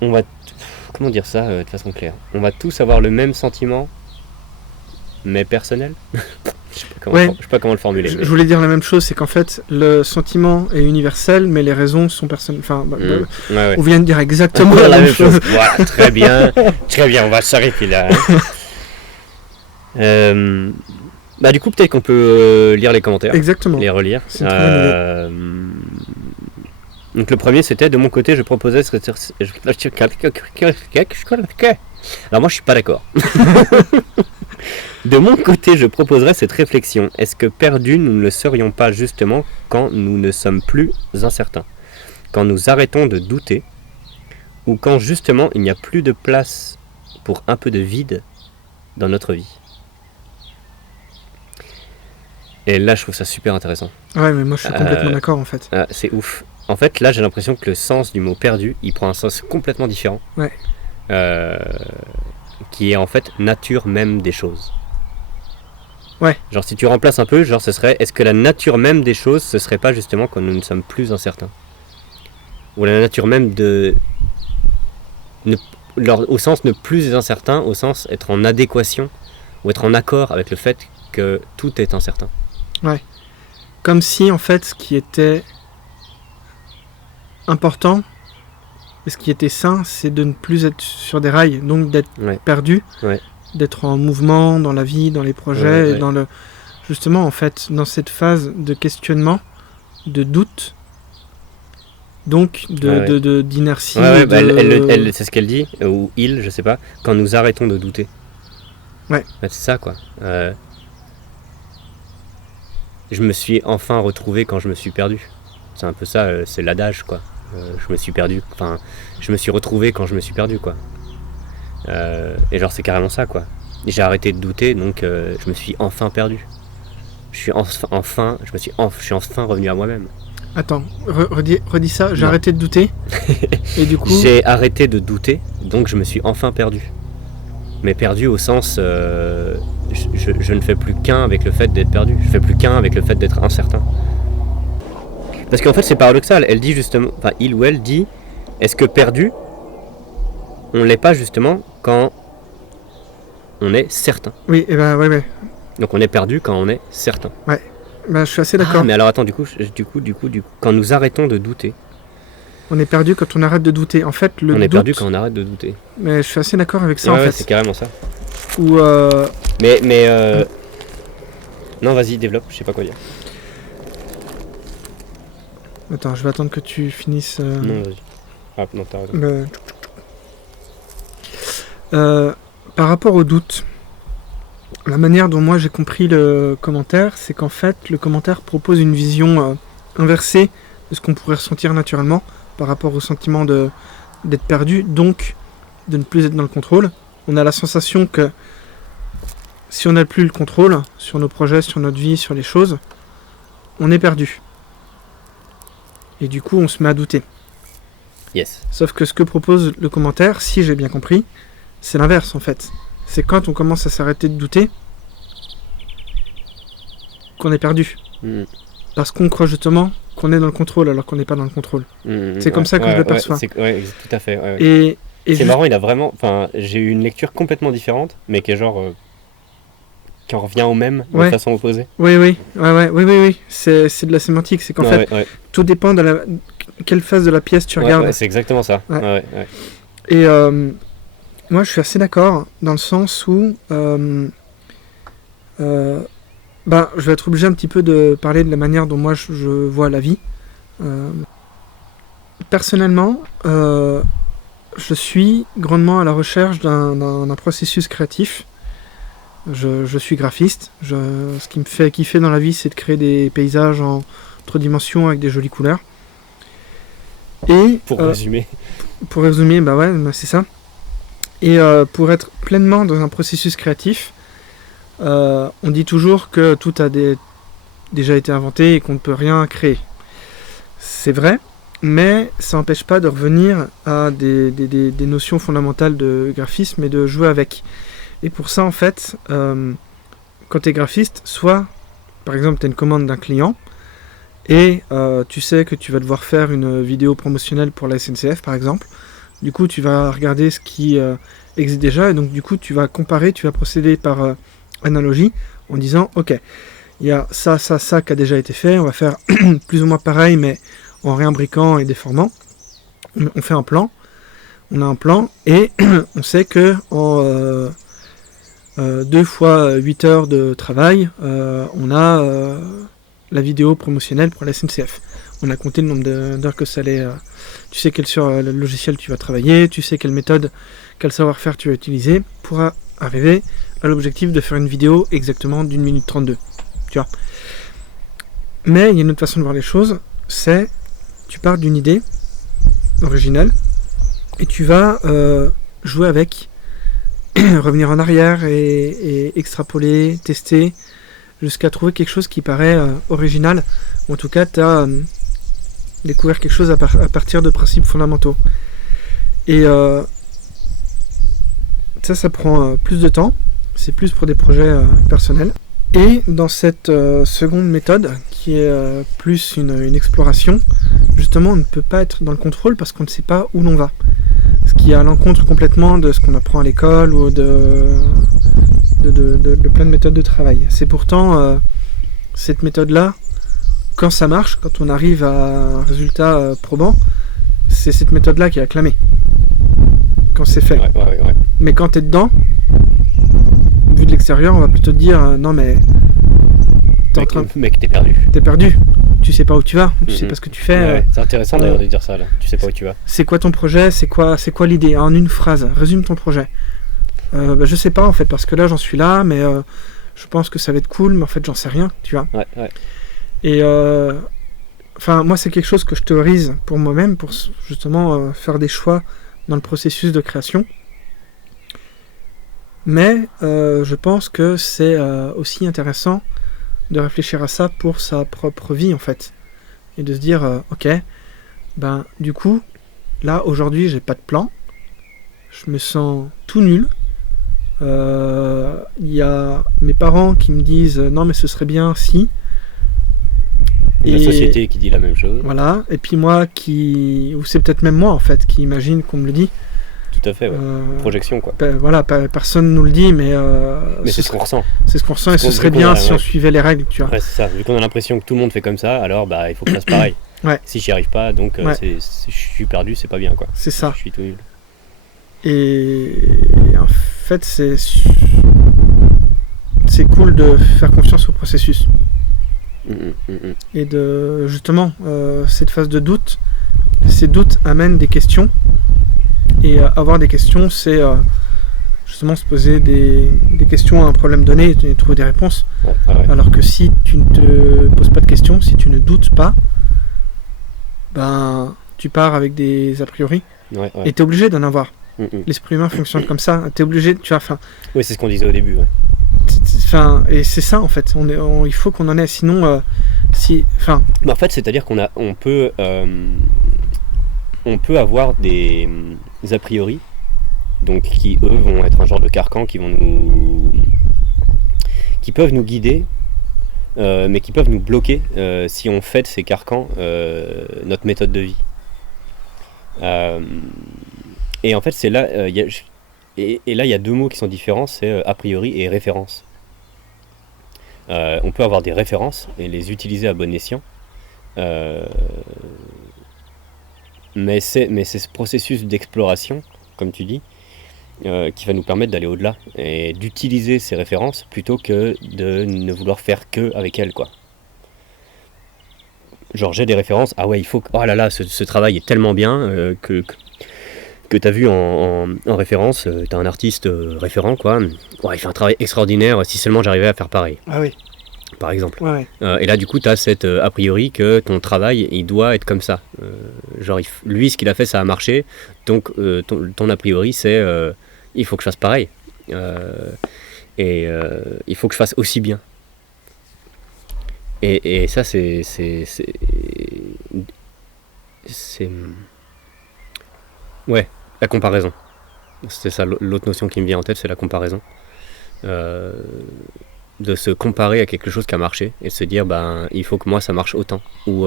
On va... Comment dire ça de façon claire ? On va tous avoir le même sentiment, mais personnel. Je sais pas comment le formuler. Je voulais dire la même chose, c'est qu'en fait, le sentiment est universel, mais les raisons sont personnelles. Enfin, on vient de dire exactement la même chose. Voilà, très bien, on va s'arrêter là. Du coup, peut-être qu'on peut lire les commentaires. Exactement. Les relire. C'est une très bonne idée. Donc le premier, c'était de mon côté, je proposais... Alors moi, je suis pas d'accord. De mon côté, je proposerais cette réflexion. Est-ce que perdus, nous ne le serions pas justement quand nous ne sommes plus incertains ? Quand nous arrêtons de douter ? Ou quand justement il n'y a plus de place pour un peu de vide dans notre vie ? Et là, je trouve ça super intéressant. Ouais, mais moi, je suis complètement d'accord, en fait. C'est ouf. En fait, là, j'ai l'impression que le sens du mot perdu, il prend un sens complètement différent. Ouais. Qui est en fait nature même des choses. Ouais. Genre, si tu remplaces un peu, genre, ce serait, est-ce que la nature même des choses, ce serait pas justement quand nous ne sommes plus incertains ? Ou la nature même de... au sens ne plus incertain, au sens être en adéquation, ou être en accord avec le fait que tout est incertain. Ouais. Comme si, en fait, ce qui était important, et ce qui était sain, c'est de ne plus être sur des rails, donc d'être perdu, d'être en mouvement dans la vie, dans les projets, et dans le... Justement, en fait, dans cette phase de questionnement, de doute, donc d'inertie. Elle, c'est ce qu'elle dit, ou il, je sais pas, quand nous arrêtons de douter. Ouais. C'est ça, quoi. Je me suis enfin retrouvé quand je me suis perdu. C'est un peu ça, c'est l'adage, quoi. Je me suis perdu, enfin, je me suis retrouvé quand je me suis perdu, quoi. Et genre, c'est carrément ça, quoi. J'ai arrêté de douter, donc je me suis enfin perdu. Je suis enfin revenu à moi-même. Attends, redis ça, j'ai arrêté de douter. Et du coup... J'ai arrêté de douter, donc je me suis enfin perdu. Mais perdu au sens... je ne fais plus qu'un avec le fait d'être perdu. Je fais plus qu'un avec le fait d'être incertain. Parce qu'en fait, c'est paradoxal. Elle dit justement... Enfin, il ou elle dit... Est-ce que perdu, on l'est pas justement quand on est certain ? Oui, et ben ouais. Donc on est perdu quand on est certain. Bah, je suis assez d'accord. Ah, mais alors attends, du coup, quand nous arrêtons de douter, On est perdu quand on arrête de douter. En fait, le on est doute... perdu quand on arrête de douter. Mais je suis assez d'accord avec ça, Ouais, en ouais, fait. c'est carrément ça. Ou Mais non, vas-y, développe, je sais pas quoi dire. Attends, je vais attendre que tu finisses... Non, vas-y. Ah, non, t'as raison. Par rapport au doute, la manière dont moi j'ai compris le commentaire, c'est qu'en fait, le commentaire propose une vision inversée de ce qu'on pourrait ressentir naturellement par rapport au sentiment d'être perdu, donc de ne plus être dans le contrôle. On a la sensation que si on n'a plus le contrôle sur nos projets, sur notre vie, sur les choses, on est perdu. Et du coup, on se met à douter. Yes. Sauf que ce que propose le commentaire, si j'ai bien compris, c'est l'inverse en fait. C'est quand on commence à s'arrêter de douter qu'on est perdu. Parce qu'on croit justement qu'on est dans le contrôle alors qu'on n'est pas dans le contrôle. C'est comme ça que je le perçois. Ouais, tout à fait. Ouais. Et c'est marrant, il a vraiment... Enfin, j'ai eu une lecture complètement différente, mais qui est genre... qui en revient au même, de façon opposée. Oui. C'est de la sémantique. C'est qu'en fait, tout dépend de quelle phase de la pièce tu regardes. Ouais, c'est exactement ça. Ouais. Et moi, je suis assez d'accord dans le sens où... je vais être obligé un petit peu de parler de la manière dont moi je vois la vie. Personnellement, je suis grandement à la recherche d'un processus créatif. Je suis graphiste. Ce qui me fait kiffer dans la vie, c'est de créer des paysages en 3 dimensions avec des jolies couleurs. Et pour résumer, c'est ça. Et pour être pleinement dans un processus créatif, on dit toujours que tout a déjà été inventé et qu'on ne peut rien créer. C'est vrai, mais ça n'empêche pas de revenir à des notions fondamentales de graphisme et de jouer avec. Et pour ça, en fait, quand tu es graphiste, soit, par exemple, tu as une commande d'un client et tu sais que tu vas devoir faire une vidéo promotionnelle pour la SNCF, par exemple. Du coup, tu vas regarder ce qui existe déjà et donc, du coup, tu vas comparer, tu vas procéder par analogie en disant, ok, il y a ça qui a déjà été fait, on va faire plus ou moins pareil, mais en réimbriquant et déformant. On fait un plan, on a un plan et on sait que en 2 fois 8 heures de travail, on a la vidéo promotionnelle pour la SNCF. On a compté le nombre d'heures que ça allait... tu sais sur le logiciel tu vas travailler, tu sais quelle méthode, quel savoir-faire tu vas utiliser pour arriver à l'objectif de faire une vidéo exactement d'1 minute 32. Tu vois. Mais il y a une autre façon de voir les choses, c'est tu pars d'une idée originale et tu vas jouer avec, revenir en arrière et extrapoler, tester, jusqu'à trouver quelque chose qui paraît original. En tout cas, tu as découvert quelque chose à partir de principes fondamentaux. Et ça prend plus de temps. C'est plus pour des projets personnels. Et dans cette seconde méthode, qui est plus une exploration, justement, on ne peut pas être dans le contrôle parce qu'on ne sait pas où l'on va. Ce qui est à l'encontre complètement de ce qu'on apprend à l'école ou de plein de méthodes de travail. C'est pourtant cette méthode-là, quand ça marche, quand on arrive à un résultat probant, c'est cette méthode-là qui est acclamée. Quand c'est fait. Ouais. Mais quand tu es dedans, vu de l'extérieur, on va plutôt te dire non mais mec, t'es perdu. T'es perdu. Tu sais pas où tu vas, tu sais pas ce que tu fais. Ouais, c'est intéressant d'ailleurs de dire ça là. Tu sais pas où tu vas. C'est quoi ton projet? C'est quoi l'idée? En une phrase, résume ton projet. Je sais pas en fait, parce que là j'en suis là, mais je pense que ça va être cool, mais en fait j'en sais rien, tu vois. Ouais. Et moi c'est quelque chose que je théorise pour moi-même, pour justement faire des choix dans le processus de création. Mais je pense que c'est aussi intéressant de réfléchir à ça pour sa propre vie en fait. Et de se dire, ok, du coup, là aujourd'hui j'ai pas de plan, je me sens tout nul. Il y a mes parents qui me disent non mais ce serait bien si. La société qui dit la même chose. Voilà, et puis moi ou c'est peut-être même moi en fait qui imagine qu'on me le dit. tout à fait, ouais. Projection, quoi. Voilà, personne nous le dit, mais c'est ce qu'on ressent. C'est ce qu'on ressent, et ce serait bien si on suivait les règles, tu vois. Ouais, c'est ça. Vu qu'on a l'impression que tout le monde fait comme ça, alors il faut que je fasse pareil. Ouais. Si j'y arrive pas, donc je suis perdu, c'est pas bien, quoi. C'est ça. Je suis tout nul. Et en fait, c'est cool de faire confiance au processus. Et de, justement, cette phase de doute, ces doutes amènent des questions. Et avoir des questions, c'est justement se poser des questions à un problème donné et trouver des réponses. Ouais. Alors que si tu ne te poses pas de questions, si tu ne doutes pas, ben tu pars avec des a priori. Et tu es obligé d'en avoir. L'esprit humain fonctionne comme ça. Tu es obligé, tu vois. Oui, c'est ce qu'on disait au début. Ouais. Et c'est ça en fait. Il faut qu'on en ait. Sinon, en fait, c'est-à-dire on peut avoir des a priori, donc qui eux vont être un genre de carcan, qui peuvent nous guider, mais qui peuvent nous bloquer si on fait de ces carcans notre méthode de vie. Et en fait, c'est là, là, il y a deux mots qui sont différents, c'est a priori et référence. On peut avoir des références et les utiliser à bon escient, mais c'est ce processus d'exploration, comme tu dis, qui va nous permettre d'aller au-delà et d'utiliser ces références plutôt que de ne vouloir faire que avec elles, quoi. Genre j'ai des références, ah ouais, il faut que, oh là là, ce travail est tellement bien que t'as vu en référence, t'as un artiste référent, quoi. Ouais, il fait un travail extraordinaire, si seulement j'arrivais à faire pareil. Ah oui. Par exemple. Ouais. Et là, du coup, t'as cette a priori que ton travail, il doit être comme ça. Genre, lui, ce qu'il a fait, ça a marché. Donc, ton a priori, c'est il faut que je fasse pareil. Et il faut que je fasse aussi bien. Et ça, c'est ouais, la comparaison. C'est ça, l'autre notion qui me vient en tête, c'est la comparaison. De se comparer à quelque chose qui a marché et de se dire il faut que moi ça marche autant, ou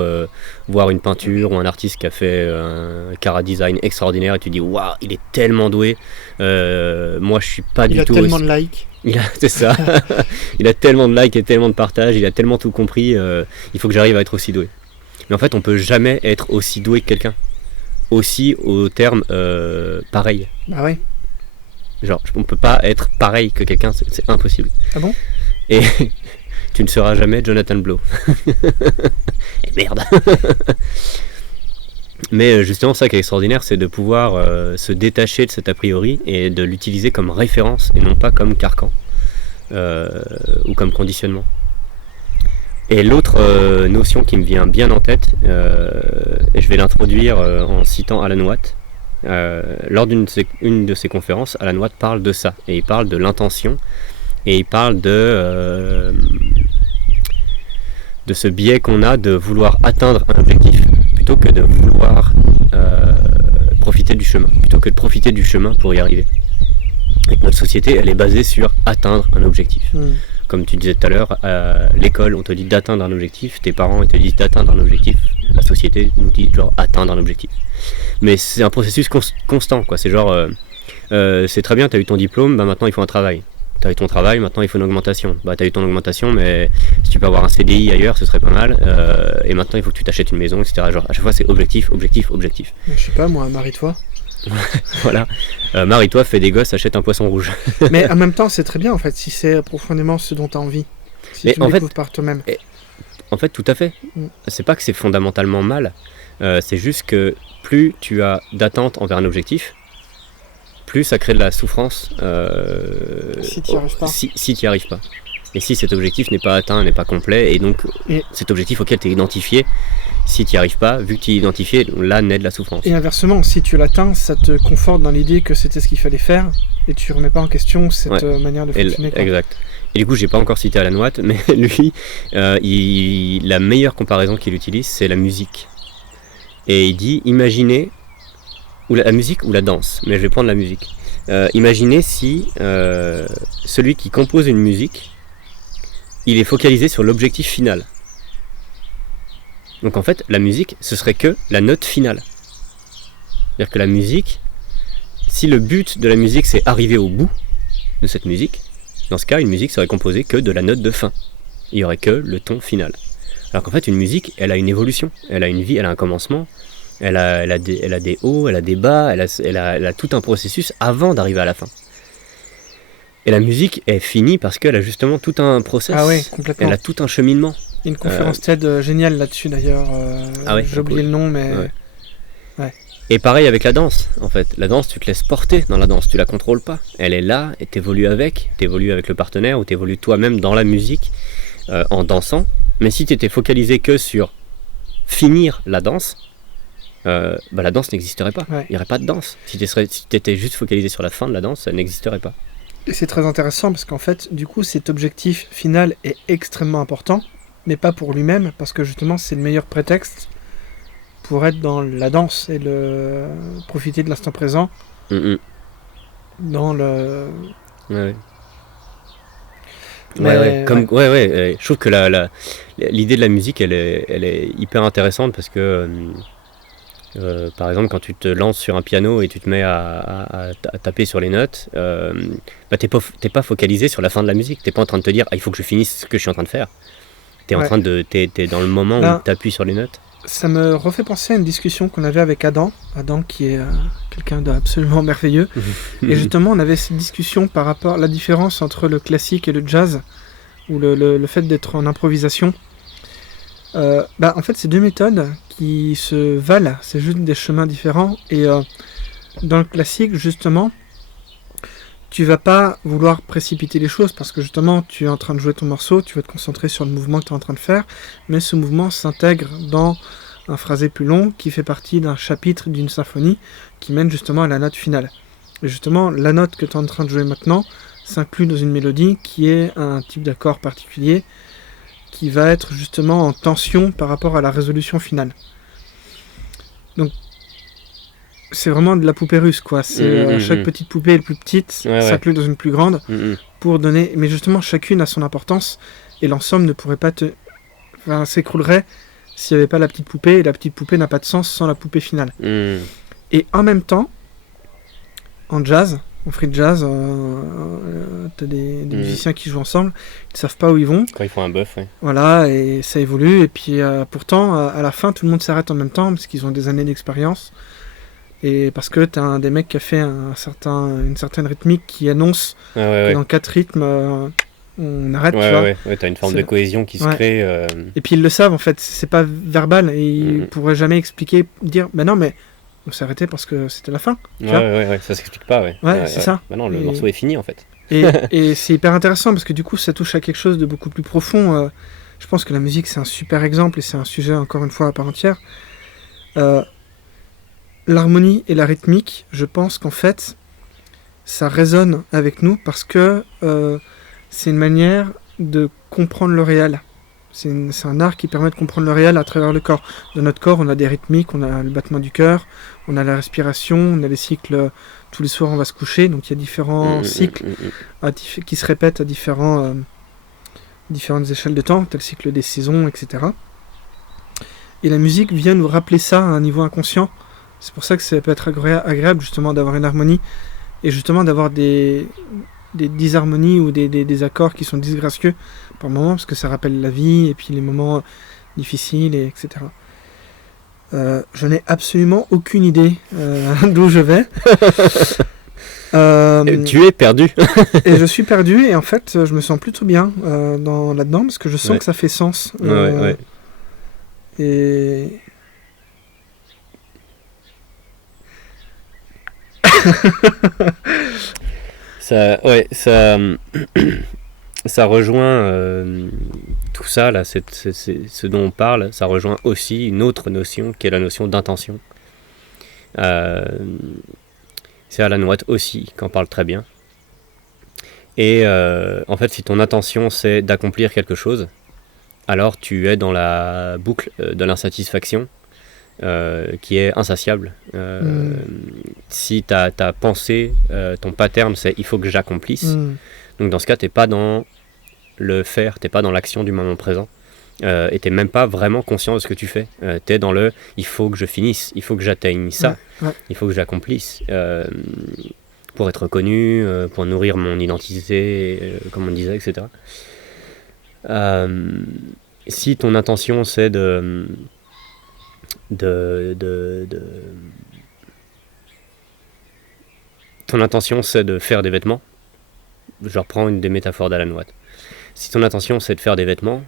voir une peinture ou un artiste qui a fait un chara design extraordinaire et tu dis waouh, il est tellement doué, moi je suis pas du tout il a tellement de likes, c'est ça. Il a tellement de likes et tellement de partages, il a tellement tout compris, il faut que j'arrive à être aussi doué. Mais en fait on peut jamais être aussi doué que quelqu'un, aussi au terme pareil. Bah ouais. Genre on peut pas être pareil que quelqu'un, c'est impossible. Ah bon? Et tu ne seras jamais Jonathan Blow. Et merde. Mais justement, ça qui est extraordinaire, c'est de pouvoir se détacher de cet a priori et de l'utiliser comme référence et non pas comme carcan ou comme conditionnement. Et l'autre notion qui me vient bien en tête, et je vais l'introduire en citant Alan Watt. Lors d'une de ses conférences, Alan Watt parle de ça, et il parle de l'intention. Et il parle de ce biais qu'on a de vouloir atteindre un objectif plutôt que de vouloir profiter du chemin, plutôt que de profiter du chemin pour y arriver. Et que notre société, elle est basée sur atteindre un objectif. Comme tu disais tout à l'heure, à l'école, on te dit d'atteindre un objectif, tes parents ils te disent d'atteindre un objectif, la société nous dit genre atteindre un objectif. Mais c'est un processus constant, quoi. C'est genre, c'est très bien, tu as eu ton diplôme, maintenant il faut un travail. T'as eu ton travail, maintenant il faut une augmentation. T'as eu ton augmentation, mais si tu peux avoir un CDI ailleurs, ce serait pas mal. Et maintenant il faut que tu t'achètes une maison, etc. Genre à chaque fois c'est objectif, objectif, objectif. Je sais pas, moi, marie-toi. Voilà. Marie-toi, fais des gosses, achète un poisson rouge. Mais en même temps, c'est très bien en fait, si c'est profondément ce dont tu as envie. Si tu le découvres par toi-même. En fait, tout à fait. C'est pas que c'est fondamentalement mal. C'est juste que plus tu as d'attente envers un objectif, plus ça crée de la souffrance si tu n'y arrives pas. Si tu n'y arrives pas. Et si cet objectif n'est pas atteint, n'est pas complet, et donc cet objectif auquel tu es identifié, si tu n'y arrives pas, vu que tu es identifié, là naît de la souffrance. Et inversement, si tu l'atteins, ça te conforte dans l'idée que c'était ce qu'il fallait faire, et tu remets pas en question cette manière de fonctionner. Exact. Et du coup, j'ai pas encore cité Alan Watt, mais lui, la meilleure comparaison qu'il utilise, c'est la musique. Et il dit, imaginez, ou la musique ou la danse, mais je vais prendre la musique. Imaginez si celui qui compose une musique, il est focalisé sur l'objectif final. Donc en fait, la musique, ce serait que la note finale. C'est-à-dire que la musique, si le but de la musique c'est arriver au bout de cette musique, dans ce cas une musique serait composée que de la note de fin. Il n'y aurait que le ton final. Alors qu'en fait une musique, elle a une évolution, elle a une vie, elle a un commencement, elle a des hauts, elle a des bas, elle a tout un processus avant d'arriver à la fin. Et la musique est finie parce qu'elle a justement tout un process, Ah oui, complètement. elle a tout un cheminement. Il y a une conférence TED géniale là-dessus d'ailleurs. Ah ouais, j'ai oublié cool. le nom, mais Ouais. Et pareil avec la danse, en fait. La danse, tu te laisses porter dans la danse, tu la contrôles pas. Elle est là et t'évolues avec le partenaire ou t'évolues toi-même dans la musique en dansant. Mais si t'étais focalisé que sur finir la danse, la danse n'existerait pas. Ouais. Il n'y aurait pas de danse. Si t'étais juste focalisé sur la fin de la danse, ça n'existerait pas. Et c'est très intéressant parce qu'en fait, du coup, cet objectif final est extrêmement important, mais pas pour lui-même, parce que justement, c'est le meilleur prétexte pour être dans la danse et profiter de l'instant présent dans le... Ouais. Mais, Je trouve que l'idée de la musique, elle est hyper intéressante parce que, par exemple, quand tu te lances sur un piano et tu te mets à taper sur les notes, t'es pas focalisé sur la fin de la musique. T'es pas en train de te dire, il faut que je finisse ce que je suis en train de faire. T'es dans le moment où tu appuies sur les notes. Ça me refait penser à une discussion qu'on avait avec Adam qui est quelqu'un d'absolument merveilleux. Et justement, on avait cette discussion par rapport à la différence entre le classique et le jazz, ou le fait d'être en improvisation. En fait, c'est deux méthodes qui se valent, c'est juste des chemins différents. Et dans le classique, justement, tu vas pas vouloir précipiter les choses parce que justement, tu es en train de jouer ton morceau, tu vas te concentrer sur le mouvement que tu es en train de faire, mais ce mouvement s'intègre dans un phrasé plus long qui fait partie d'un chapitre d'une symphonie qui mène justement à la note finale. Et justement, la note que tu es en train de jouer maintenant s'inclut dans une mélodie qui est un type d'accord particulier qui va être justement en tension par rapport à la résolution finale. Donc, c'est vraiment de la poupée russe, quoi. C'est chaque petite poupée est plus petite, s'inclut dans une plus grande pour donner. Mais justement, chacune a son importance et l'ensemble ne pourrait pas s'écroulerait s'il n'y avait pas la petite poupée. Et la petite poupée n'a pas de sens sans la poupée finale. Et en même temps, en jazz, en free jazz, t'as des musiciens qui jouent ensemble, ils ne savent pas où ils vont. Quand ils font un buff, ouais. Voilà, et ça évolue. Et puis pourtant, à la fin, tout le monde s'arrête en même temps parce qu'ils ont des années d'expérience. Et parce que t'as un des mecs qui a fait une certaine rythmique qui annonce que dans 4 rythmes, on arrête, tu vois. Ouais, t'as une forme de cohésion qui se crée. Et puis ils le savent, en fait, c'est pas verbal. Et ils pourraient jamais dire, non, mais on s'est arrêté parce que c'était la fin. Ouais, ça s'explique pas, Ouais, c'est ça. Bah non, le morceau est fini, en fait. Et c'est hyper intéressant parce que du coup, ça touche à quelque chose de beaucoup plus profond. Je pense que la musique, c'est un super exemple et c'est un sujet, encore une fois, à part entière. L'harmonie et la rythmique, je pense qu'en fait, ça résonne avec nous parce que c'est une manière de comprendre le réel. C'est un art qui permet de comprendre le réel à travers le corps. Dans notre corps, on a des rythmiques, on a le battement du cœur, on a la respiration, on a les cycles, tous les soirs on va se coucher, donc il y a différents cycles qui se répètent à différentes échelles de temps, tel le cycle des saisons, etc. Et la musique vient nous rappeler ça à un niveau inconscient. C'est pour ça que ça peut être agréable justement d'avoir une harmonie et justement d'avoir des disharmonies ou des accords qui sont disgracieux par moments parce que ça rappelle la vie et puis les moments difficiles, etc. Je n'ai absolument aucune idée d'où je vais. Tu es perdu. Et je suis perdu et en fait je me sens plutôt bien là-dedans parce que je sens que ça fait sens. Et... ça rejoint tout ça là, c'est ce dont on parle. Ça rejoint aussi une autre notion qui est la notion d'intention. C'est Alan Watt aussi qui en parle très bien. Et en fait, si ton intention c'est d'accomplir quelque chose, alors tu es dans la boucle de l'insatisfaction. Qui est insatiable. Si ta pensée, ton pattern, c'est il faut que j'accomplisse. Donc dans ce cas, t'es pas dans le faire, t'es pas dans l'action du moment présent. et t'es même pas vraiment conscient de ce que tu fais. T'es dans le il faut que je finisse, il faut que j'atteigne ça, il faut que j'accomplisse pour être reconnu, pour nourrir mon identité, comme on disait, etc. Si ton intention c'est ton intention c'est de faire des vêtements, je reprends une des métaphores d'Alan Watt. Si ton intention c'est de faire des vêtements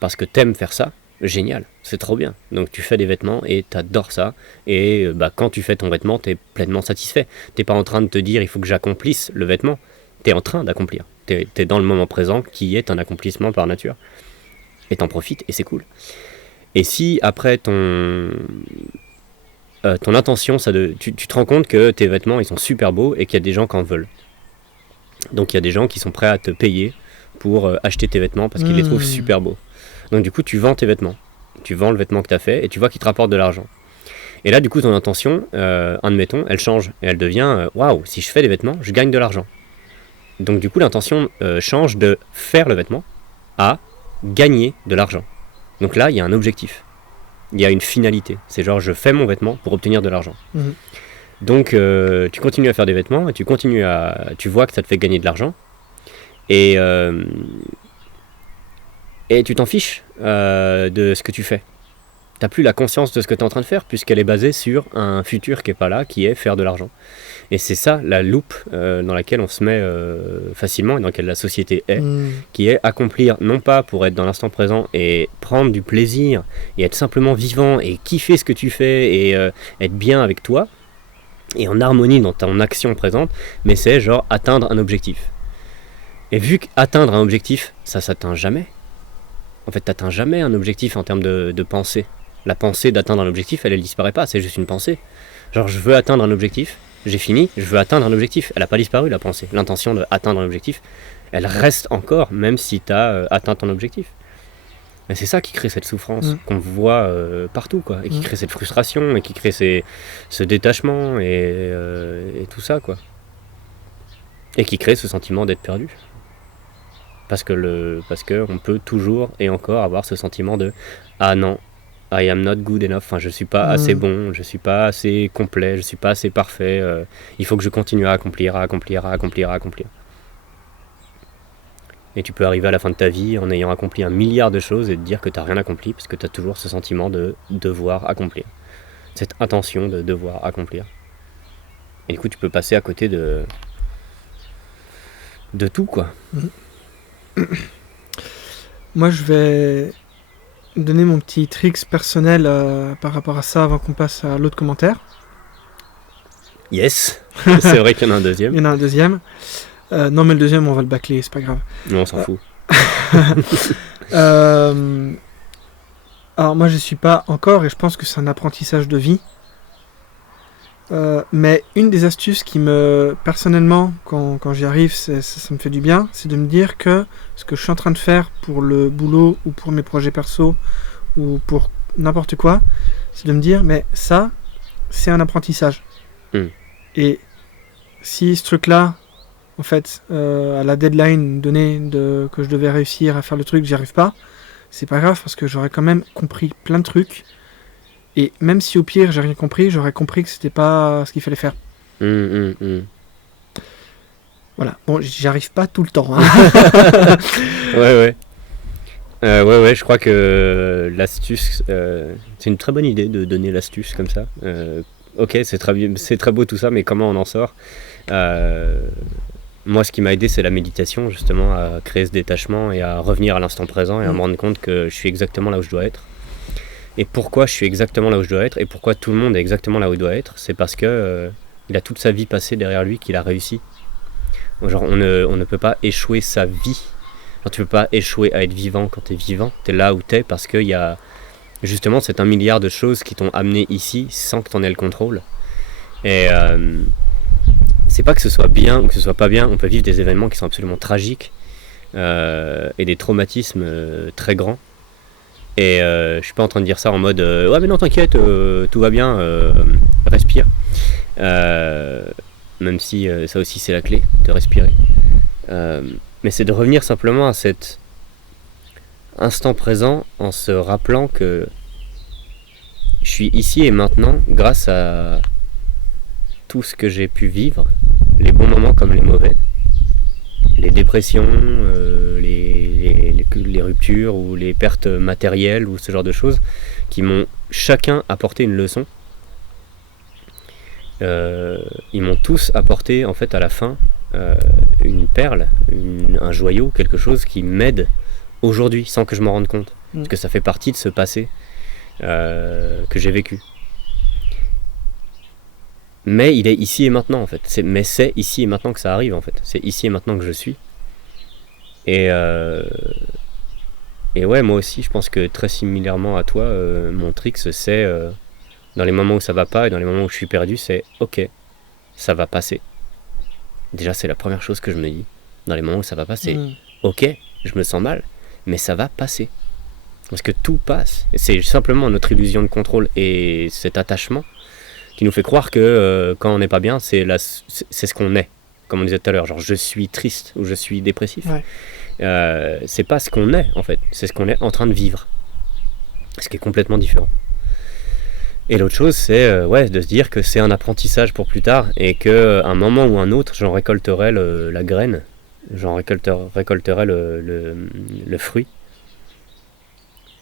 parce que t'aimes faire ça, génial, c'est trop bien. Donc tu fais des vêtements et t'adores ça, et quand tu fais ton vêtement, t'es pleinement satisfait. T'es pas en train de te dire il faut que j'accomplisse le vêtement, t'es en train d'accomplir. T'es dans le moment présent qui est un accomplissement par nature. Et t'en profites et c'est cool. Et si après ton intention, tu te rends compte que tes vêtements ils sont super beaux et qu'il y a des gens qui en veulent. Donc il y a des gens qui sont prêts à te payer pour acheter tes vêtements parce qu'ils les trouvent super beaux. Donc du coup tu vends tes vêtements. Tu vends le vêtement que tu as fait et tu vois qu'il te rapporte de l'argent. Et là du coup ton intention, admettons, elle change et elle devient waouh, si je fais des vêtements, je gagne de l'argent. Donc du coup l'intention change de faire le vêtement à gagner de l'argent. Donc là il y a un objectif. Il y a une finalité. C'est genre je fais mon vêtement pour obtenir de l'argent. Donc tu continues à faire des vêtements et tu vois que ça te fait gagner de l'argent. Et tu t'en fiches de ce que tu fais. T'as plus la conscience de ce que tu es en train de faire puisqu'elle est basée sur un futur qui est pas là, qui est faire de l'argent. Et c'est ça la loupe dans laquelle on se met facilement et dans laquelle la société est, qui est accomplir non pas pour être dans l'instant présent et prendre du plaisir et être simplement vivant et kiffer ce que tu fais et être bien avec toi et en harmonie dans ton action présente, mais c'est genre atteindre un objectif. Et vu qu'atteindre un objectif, ça s'atteint jamais. En fait, t'atteins jamais un objectif en termes de pensée. La pensée d'atteindre un objectif, elle disparaît pas, c'est juste une pensée. Genre, je veux atteindre un objectif, j'ai fini, je veux atteindre un objectif. Elle n'a pas disparu, la pensée. L'intention d'atteindre un objectif, elle reste encore, même si tu as atteint ton objectif. Et c'est ça qui crée cette souffrance qu'on voit partout, quoi. Et qui crée cette frustration, et qui crée ce détachement, et tout ça, quoi. Et qui crée ce sentiment d'être perdu. Parce que on peut toujours et encore avoir ce sentiment de « Ah non, I am not good enough », enfin je suis pas assez bon, je suis pas assez complet, je suis pas assez parfait, il faut que je continue à accomplir. Et tu peux arriver à la fin de ta vie en ayant accompli 1 milliard de choses et te dire que t'as rien accompli parce que t'as toujours ce sentiment de devoir accomplir. Cette intention de devoir accomplir. Et du coup tu peux passer à côté de tout, quoi. Moi, je vais donner mon petit tricks personnel par rapport à ça avant qu'on passe à l'autre commentaire. Yes. C'est vrai qu'il y en a un deuxième. Il y en a un deuxième. Non, mais le deuxième, on va le bâcler, c'est pas grave. Non, on s'en fout. Alors, moi, je suis pas encore, et je pense que c'est un apprentissage de vie. Mais une des astuces qui me, personnellement, quand j'y arrive, ça me fait du bien, c'est de me dire que ce que je suis en train de faire pour le boulot ou pour mes projets perso ou pour n'importe quoi, c'est de me dire, mais ça, c'est un apprentissage. Et si ce truc-là, en fait, à la deadline donnée que je devais réussir à faire le truc, j'y arrive pas, c'est pas grave parce que j'aurais quand même compris plein de trucs. Et même si au pire j'ai rien compris, j'aurais compris que c'était pas ce qu'il fallait faire. Voilà. Bon, j'y arrive pas tout le temps. Hein. Ouais, je crois que l'astuce, c'est une très bonne idée de donner l'astuce comme ça. Ok, c'est très beau tout ça, mais comment on en sort? Moi, ce qui m'a aidé, c'est la méditation, justement, à créer ce détachement et à revenir à l'instant présent et à me rendre compte que je suis exactement là où je dois être. Et pourquoi je suis exactement là où je dois être et pourquoi tout le monde est exactement là où il doit être, c'est parce que il a toute sa vie passée derrière lui qu'il a réussi. Genre on ne peut pas échouer sa vie. Genre tu peux pas échouer à être vivant quand t'es vivant. T'es là où t'es parce qu'il y a justement cet 1 milliard de choses qui t'ont amené ici sans que t'en aies le contrôle. Et c'est pas que ce soit bien ou que ce soit pas bien. On peut vivre des événements qui sont absolument tragiques et des traumatismes très grands. Et je suis pas en train de dire ça en mode ouais mais non t'inquiète, tout va bien, respire, même si ça aussi c'est la clé de respirer, mais c'est de revenir simplement à instant présent en se rappelant que je suis ici et maintenant grâce à tout ce que j'ai pu vivre, les bons moments comme les mauvais, les dépressions, les ruptures ou les pertes matérielles ou ce genre de choses qui m'ont chacun apporté une leçon. Ils m'ont tous apporté en fait à la fin une perle, un joyau, quelque chose qui m'aide aujourd'hui sans que je m'en rende compte. Parce que ça fait partie de ce passé que j'ai vécu. Mais il est ici et maintenant en fait. C'est ici et maintenant que ça arrive en fait. C'est ici et maintenant que je suis. Et ouais, moi aussi je pense que très similairement à toi, mon trick c'est dans les moments où ça va pas et dans les moments où je suis perdu, c'est ok, ça va passer. Déjà c'est la première chose que je me dis. Dans les moments où ça va pas, c'est ok, je me sens mal, mais ça va passer. Parce que tout passe. Et c'est simplement notre illusion de contrôle et cet attachement qui nous fait croire que quand on n'est pas bien, c'est ce qu'on est. Comme on disait tout à l'heure, genre je suis triste ou je suis dépressif. Ouais. C'est pas ce qu'on est en fait, c'est ce qu'on est en train de vivre. Ce qui est complètement différent. Et l'autre chose, c'est de se dire que c'est un apprentissage pour plus tard et qu'à un moment ou un autre, j'en récolterai la graine, j'en récolterai le fruit.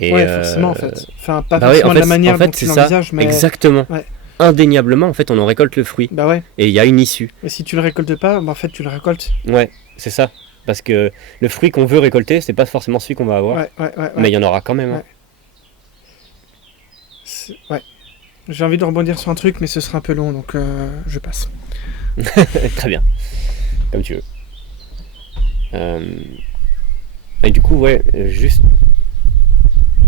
Et forcément en fait. Enfin, pas forcément de la manière dont tu l'envisages, mais... Exactement. Ouais. Indéniablement, en fait, on en récolte le fruit. Bah ouais. Et il y a une issue. Et si tu le récoltes pas, en fait, tu le récoltes. Ouais, c'est ça. Parce que le fruit qu'on veut récolter, c'est pas forcément celui qu'on va avoir. Ouais. Mais il y en aura quand même. Ouais. J'ai envie de rebondir sur un truc, mais ce sera un peu long, donc je passe. Très bien. Comme tu veux. Et du coup, juste...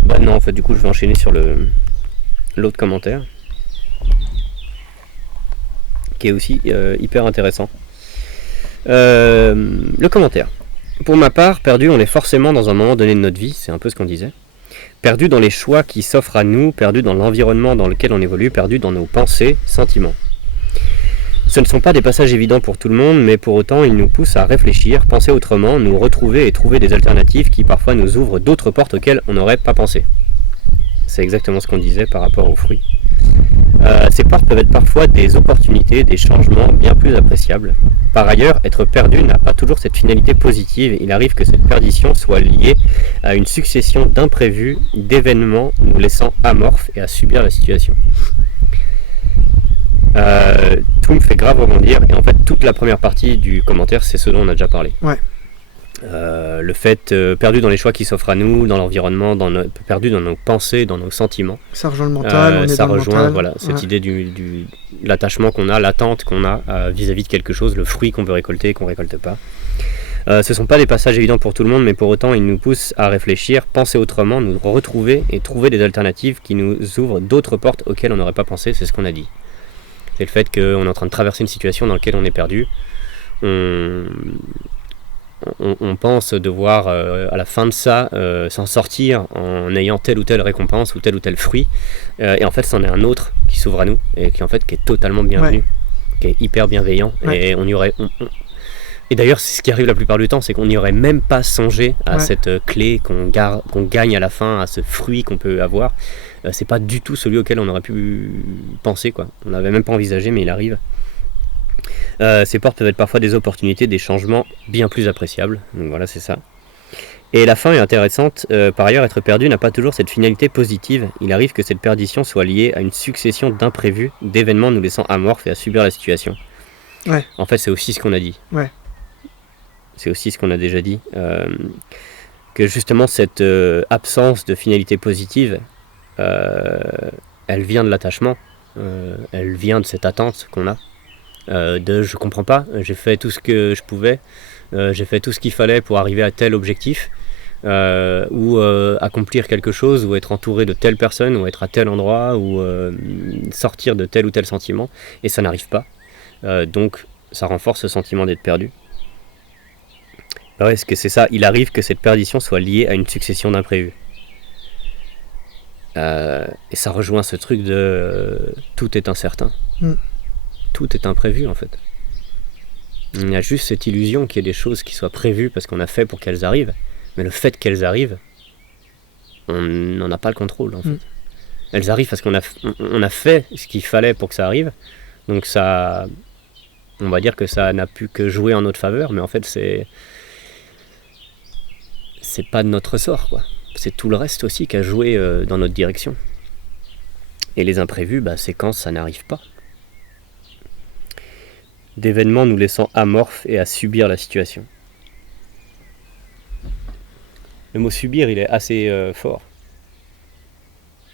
Bah non, en fait, du coup, je vais enchaîner sur l'autre commentaire. Qui est aussi hyper intéressant. Le commentaire. Pour ma part, perdu, on est forcément dans un moment donné de notre vie, c'est un peu ce qu'on disait. Perdu dans les choix qui s'offrent à nous, perdu dans l'environnement dans lequel on évolue, perdu dans nos pensées, sentiments. Ce ne sont pas des passages évidents pour tout le monde, mais pour autant, ils nous poussent à réfléchir, penser autrement, nous retrouver et trouver des alternatives qui parfois nous ouvrent d'autres portes auxquelles on n'aurait pas pensé. C'est exactement ce qu'on disait par rapport aux fruits. Ces portes peuvent être parfois des opportunités, des changements bien plus appréciables. Par ailleurs, être perdu n'a pas toujours cette finalité positive. Il arrive que cette perdition soit liée à une succession d'imprévus, d'événements nous laissant amorphes et à subir la situation. Tout me fait grave rebondir, et en fait toute la première partie du commentaire, c'est ce dont on a déjà parlé. Ouais. Le fait perdu dans les choix qui s'offrent à nous, dans l'environnement, perdu dans nos pensées, dans nos sentiments. Ça rejoint le mental, on est ça dans le rejoint mental. Cette idée de l'attachement qu'on a, l'attente qu'on a vis-à-vis de quelque chose, le fruit qu'on veut récolter et qu'on ne récolte pas. Ce ne sont pas des passages évidents pour tout le monde, mais pour autant ils nous poussent à réfléchir, penser autrement, nous retrouver et trouver des alternatives qui nous ouvrent d'autres portes auxquelles on n'aurait pas pensé, c'est ce qu'on a dit. C'est le fait qu'on est en train de traverser une situation dans laquelle on est perdu. On pense devoir à la fin de ça s'en sortir en ayant telle ou telle récompense ou tel fruit, et en fait c'en est un autre qui s'ouvre à nous et qui est totalement bienvenu, qui est hyper bienveillant, et on y aurait et d'ailleurs c'est ce qui arrive la plupart du temps, c'est qu'on n'y aurait même pas songé à cette clé qu'on gagne à la fin, à ce fruit qu'on peut avoir. C'est pas du tout celui auquel on aurait pu penser, quoi. On n'avait même pas envisagé, mais il arrive. Ces portes peuvent être parfois des opportunités, des changements bien plus appréciables. Donc voilà, c'est ça. Et la fin est intéressante. Par ailleurs, être perdu n'a pas toujours cette finalité positive. Il arrive que cette perdition soit liée à une succession d'imprévus, d'événements nous laissant amorphes et à subir la situation. Ouais. En fait, c'est aussi ce qu'on a dit. Ouais. C'est aussi ce qu'on a déjà dit. Que justement, cette absence de finalité positive, elle vient de l'attachement. Elle vient de cette attente qu'on a. Je comprends pas, j'ai fait tout ce que je pouvais, j'ai fait tout ce qu'il fallait pour arriver à tel objectif, ou accomplir quelque chose, ou être entouré de telle personne, ou être à tel endroit, ou sortir de tel ou tel sentiment, et ça n'arrive pas. Donc ça renforce ce sentiment d'être perdu. Est-ce que c'est ça? Il arrive que cette perdition soit liée à une succession d'imprévus. Et ça rejoint ce truc de tout est incertain. Tout est imprévu en fait. Il y a juste cette illusion qu'il y ait des choses qui soient prévues parce qu'on a fait pour qu'elles arrivent, mais le fait qu'elles arrivent, on n'en a pas le contrôle en fait. Elles arrivent parce qu'on a fait ce qu'il fallait pour que ça arrive, donc ça, on va dire que ça n'a pu que jouer en notre faveur, mais en fait c'est pas de notre sort, quoi. C'est tout le reste aussi qui a joué dans notre direction. Et les imprévus, c'est quand ça n'arrive pas. D'événements nous laissant amorphes et à subir la situation. Le mot subir, il est assez fort.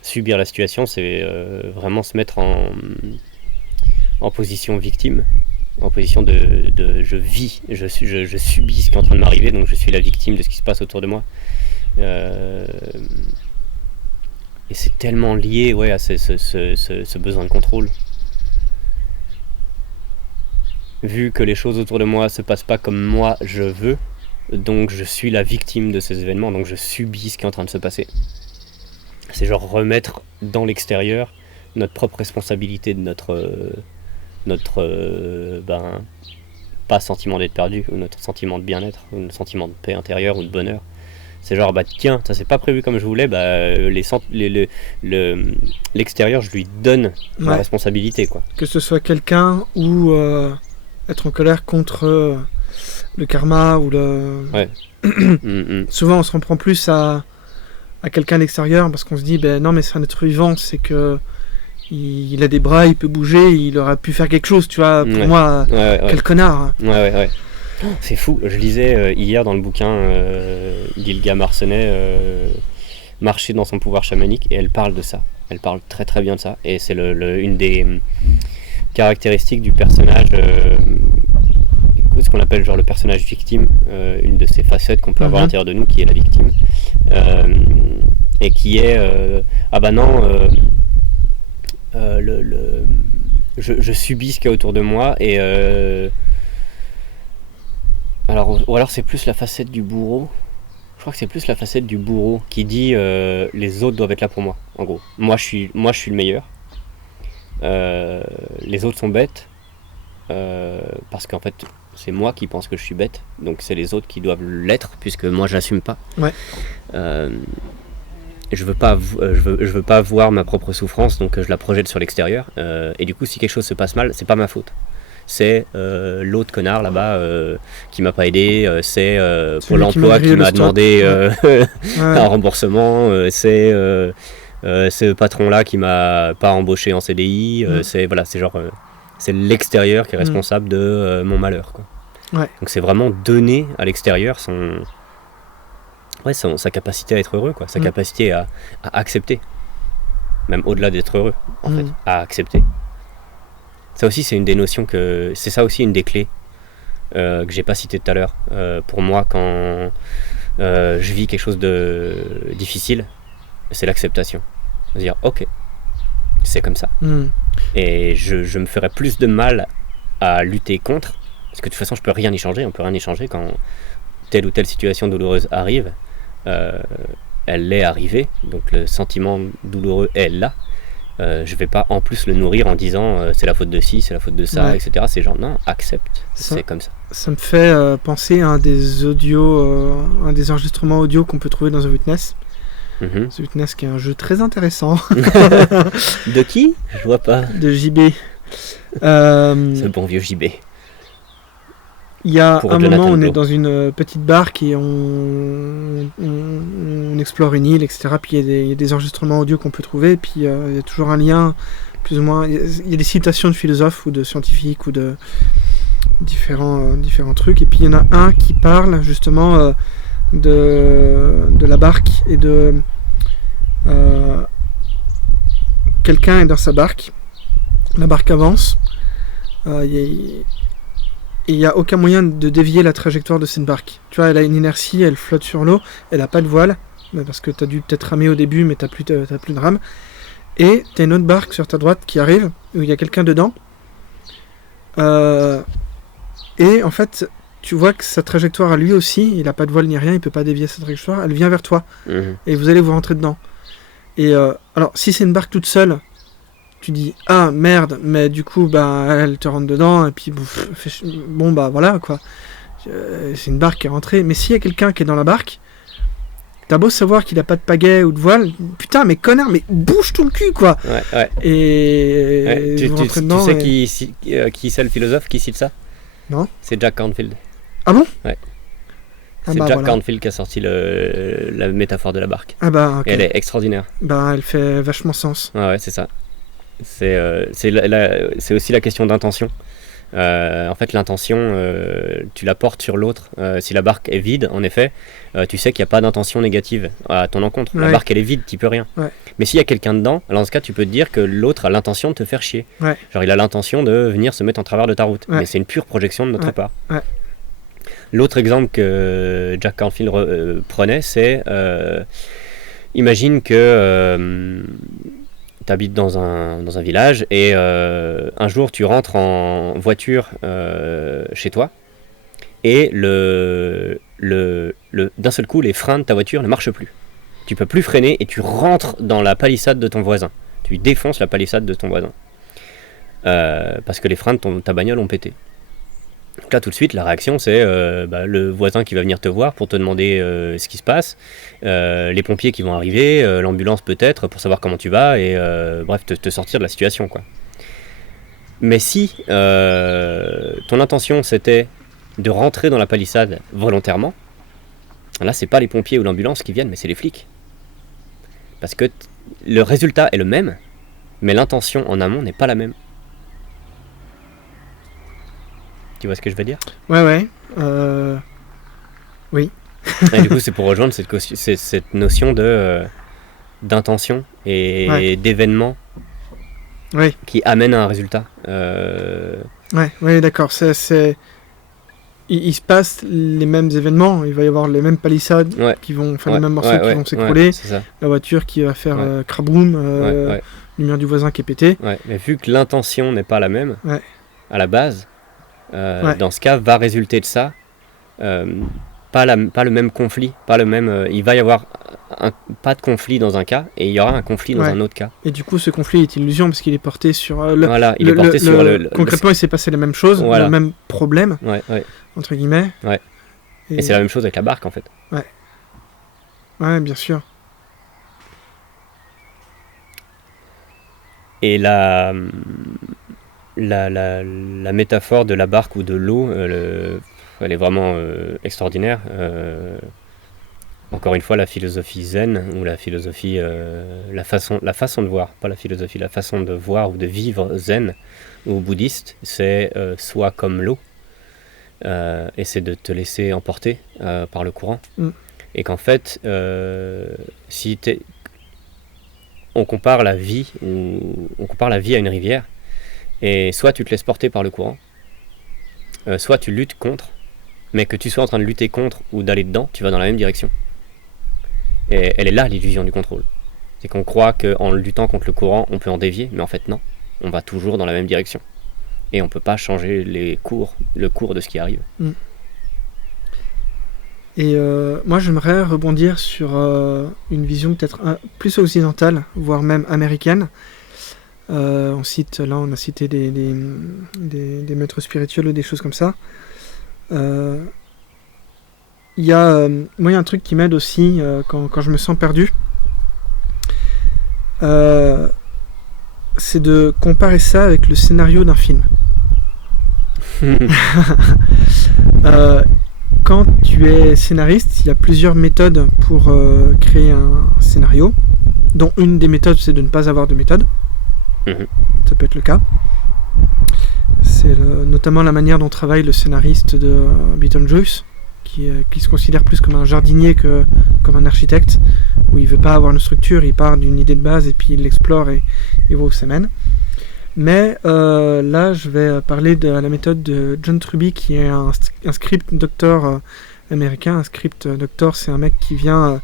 Subir la situation, c'est vraiment se mettre en position victime, en position de je vis, je subis ce qui est en train de m'arriver, donc je suis la victime de ce qui se passe autour de moi. Et c'est tellement lié à ce besoin de contrôle. Vu que les choses autour de moi se passent pas comme moi je veux, donc je suis la victime de ces événements, donc je subis ce qui est en train de se passer. C'est genre remettre dans l'extérieur notre propre responsabilité de notre pas sentiment d'être perdu, ou notre sentiment de bien-être, ou notre sentiment de paix intérieure ou de bonheur. C'est genre tiens, ça s'est pas prévu comme je voulais, l'extérieur je lui donne ma responsabilité, quoi. Que ce soit quelqu'un ou être en colère contre le karma ou le... Souvent on se reprend plus à quelqu'un à l'extérieur parce qu'on se dit non mais c'est un être vivant, c'est que il a des bras, il peut bouger, il aurait pu faire quelque chose, tu vois, pour moi, quel connard. Ouais. C'est fou, je lisais hier dans le bouquin d'Ilga Marcenet, Marcher dans son pouvoir chamanique, et elle parle de ça. Elle parle très très bien de ça, et c'est une des caractéristiques du personnage, ce qu'on appelle genre le personnage victime, une de ces facettes qu'on peut avoir à l'intérieur de nous, qui est la victime, et qui est je subis ce qu'il y a autour de moi, et ou alors c'est plus la facette du bourreau. Je crois que c'est plus la facette du bourreau qui dit les autres doivent être là pour moi, en gros. Moi je suis le meilleur. Les autres sont bêtes parce qu'en fait c'est moi qui pense que je suis bête, donc c'est les autres qui doivent l'être puisque moi je l'assume pas. Je veux pas voir ma propre souffrance, donc je la projette sur l'extérieur, et du coup si quelque chose se passe mal, c'est pas ma faute. C'est l'autre connard là-bas qui m'a pas aidé, c'est Pôle emploi qui m'a demandé un remboursement, c'est ce patron-là qui m'a pas embauché en CDI, c'est l'extérieur qui est responsable de mon malheur, quoi. Donc c'est vraiment donner à l'extérieur sa capacité à être heureux, quoi, sa capacité à accepter, même au-delà d'être heureux, en fait, à accepter. Ça aussi, c'est une des notions c'est ça aussi une des clés que j'ai pas cité tout à l'heure. Pour moi, quand je vis quelque chose de difficile, c'est l'acceptation. C'est-à-dire, ok, c'est comme ça. Et je me ferais plus de mal à lutter contre, parce que de toute façon, je peux rien y changer. On peut rien y changer quand telle ou telle situation douloureuse arrive. Elle est arrivée, donc le sentiment douloureux est là. Je vais pas en plus le nourrir en disant c'est la faute de ci, c'est la faute de ça, etc. C'est genre non, accepte, c'est comme ça. Ça me fait penser à un des enregistrements audio qu'on peut trouver dans The Witness. The Witness qui est un jeu très intéressant. De qui ? Je vois pas. De JB. C'est le bon vieux JB. Il y a un moment, on est dans une petite barque et on explore une île, etc. Puis il y a des enregistrements audio qu'on peut trouver. Puis il y a toujours un lien, plus ou moins. Il y a des citations de philosophes ou de scientifiques ou de différents trucs. Et puis il y en a un qui parle justement de la barque et de quelqu'un est dans sa barque. La barque avance. Et il n'y a aucun moyen de dévier la trajectoire de cette barque. Tu vois, elle a une inertie, elle flotte sur l'eau, elle n'a pas de voile, parce que tu as dû peut-être ramer au début, mais tu n'as plus de rame. Et tu as une autre barque sur ta droite qui arrive, où il y a quelqu'un dedans. Et en fait, tu vois que sa trajectoire à lui aussi, il n'a pas de voile ni rien, il ne peut pas dévier sa trajectoire, elle vient vers toi. Et vous allez vous rentrer dedans. Et alors, si c'est une barque toute seule, tu dis ah merde, mais du coup elle te rentre dedans et puis voilà quoi, c'est une barque qui est rentrée. Mais s'il y a quelqu'un qui est dans la barque, T'as beau savoir qu'il a pas de pagaie ou de voile, putain, mais connard, mais bouge tout le cul, quoi. Ouais. Et Tu vous rentrez sais dedans et- qui c'est le philosophe qui cite ça? Non. C'est Jack Canfield. Ah bon? Ouais. Ah C'est bah, Jack voilà. Canfield qui a sorti la métaphore de la barque. Ah bah, ok. Et elle est extraordinaire. Bah, elle fait vachement sens. Ouais, c'est ça. C'est aussi la question d'intention. En fait, l'intention, tu la portes sur l'autre. Si la barque est vide, en effet, tu sais qu'il n'y a pas d'intention négative à ton encontre. La Ouais. barque, elle est vide, tu peux rien. Ouais. Mais s'il y a quelqu'un dedans, alors dans ce cas, tu peux te dire que l'autre a l'intention de te faire chier. Ouais. Genre, il a l'intention de venir se mettre en travers de ta route. Ouais. Mais c'est une pure projection de notre Ouais. part. Ouais. L'autre exemple que Jack Canfield prenait, c'est imagine que tu habites dans un village et un jour tu rentres en voiture chez toi et d'un seul coup les freins de ta voiture ne marchent plus. Tu peux plus freiner et tu rentres dans la palissade de ton voisin. Tu défonces la palissade de ton voisin. Parce que les freins de ta bagnole ont pété. Donc là tout de suite la réaction c'est le voisin qui va venir te voir pour te demander ce qui se passe, les pompiers qui vont arriver, l'ambulance peut-être pour savoir comment tu vas et bref te sortir de la situation quoi. Mais si ton intention c'était de rentrer dans la palissade volontairement, là c'est pas les pompiers ou l'ambulance qui viennent mais c'est les flics. Parce que le résultat est le même mais l'intention en amont n'est pas la même. Tu vois ce que je veux dire? Ouais. Oui. Et du coup, c'est pour rejoindre cette notion d'intention et d'événement Oui. qui amène à un résultat. Ouais, d'accord. Il se passe les mêmes événements. Il va y avoir les mêmes palissades Ouais. qui vont faire les mêmes morceaux qui vont s'écrouler. Ouais, c'est ça. La voiture qui va faire craboum. Ouais. Le mur du voisin qui est pété. Ouais. Mais vu que l'intention n'est pas la même, Ouais. à la base, dans ce cas, va résulter de ça pas le même conflit, pas le même. Il va y avoir pas de conflit dans un cas et il y aura un conflit dans un autre cas. Et du coup, ce conflit est illusion parce qu'il est porté sur Voilà, il est porté sur concrètement, il s'est passé la même chose, Voilà. le même problème, Ouais. entre guillemets. Ouais. Et c'est la même chose avec la barque en fait. Ouais, bien sûr. Et la métaphore de la barque ou de l'eau, elle est vraiment extraordinaire. Encore une fois, la philosophie zen, ou la philosophie, la façon de voir, pas la philosophie, la façon de voir ou de vivre zen ou bouddhiste, c'est soit comme l'eau, et c'est de te laisser emporter par le courant. Et qu'en fait, on compare la vie à une rivière, et soit tu te laisses porter par le courant, soit tu luttes contre, mais que tu sois en train de lutter contre ou d'aller dedans, tu vas dans la même direction. Et elle est là l'illusion du contrôle. C'est qu'on croit qu'en luttant contre le courant, on peut en dévier, mais en fait non, on va toujours dans la même direction. Et on peut pas changer le cours de ce qui arrive. Et moi, j'aimerais rebondir sur une vision peut-être plus occidentale, voire même américaine. On a cité des maîtres spirituels ou des choses comme ça. Il y a un truc qui m'aide aussi quand je me sens perdu. C'est de comparer ça avec le scénario d'un film. Quand tu es scénariste, il y a plusieurs méthodes pour créer un scénario, dont une des méthodes c'est de ne pas avoir de méthode. Ça peut être le cas. C'est notamment la manière dont travaille le scénariste de Beetlejuice, qui se considère plus comme un jardinier que comme un architecte, où il veut pas avoir une structure, il part d'une idée de base et puis il l'explore et il voit où ça mène. Mais là, je vais parler de la méthode de John Truby, qui est un script doctor américain. Un script doctor, c'est un mec qui vient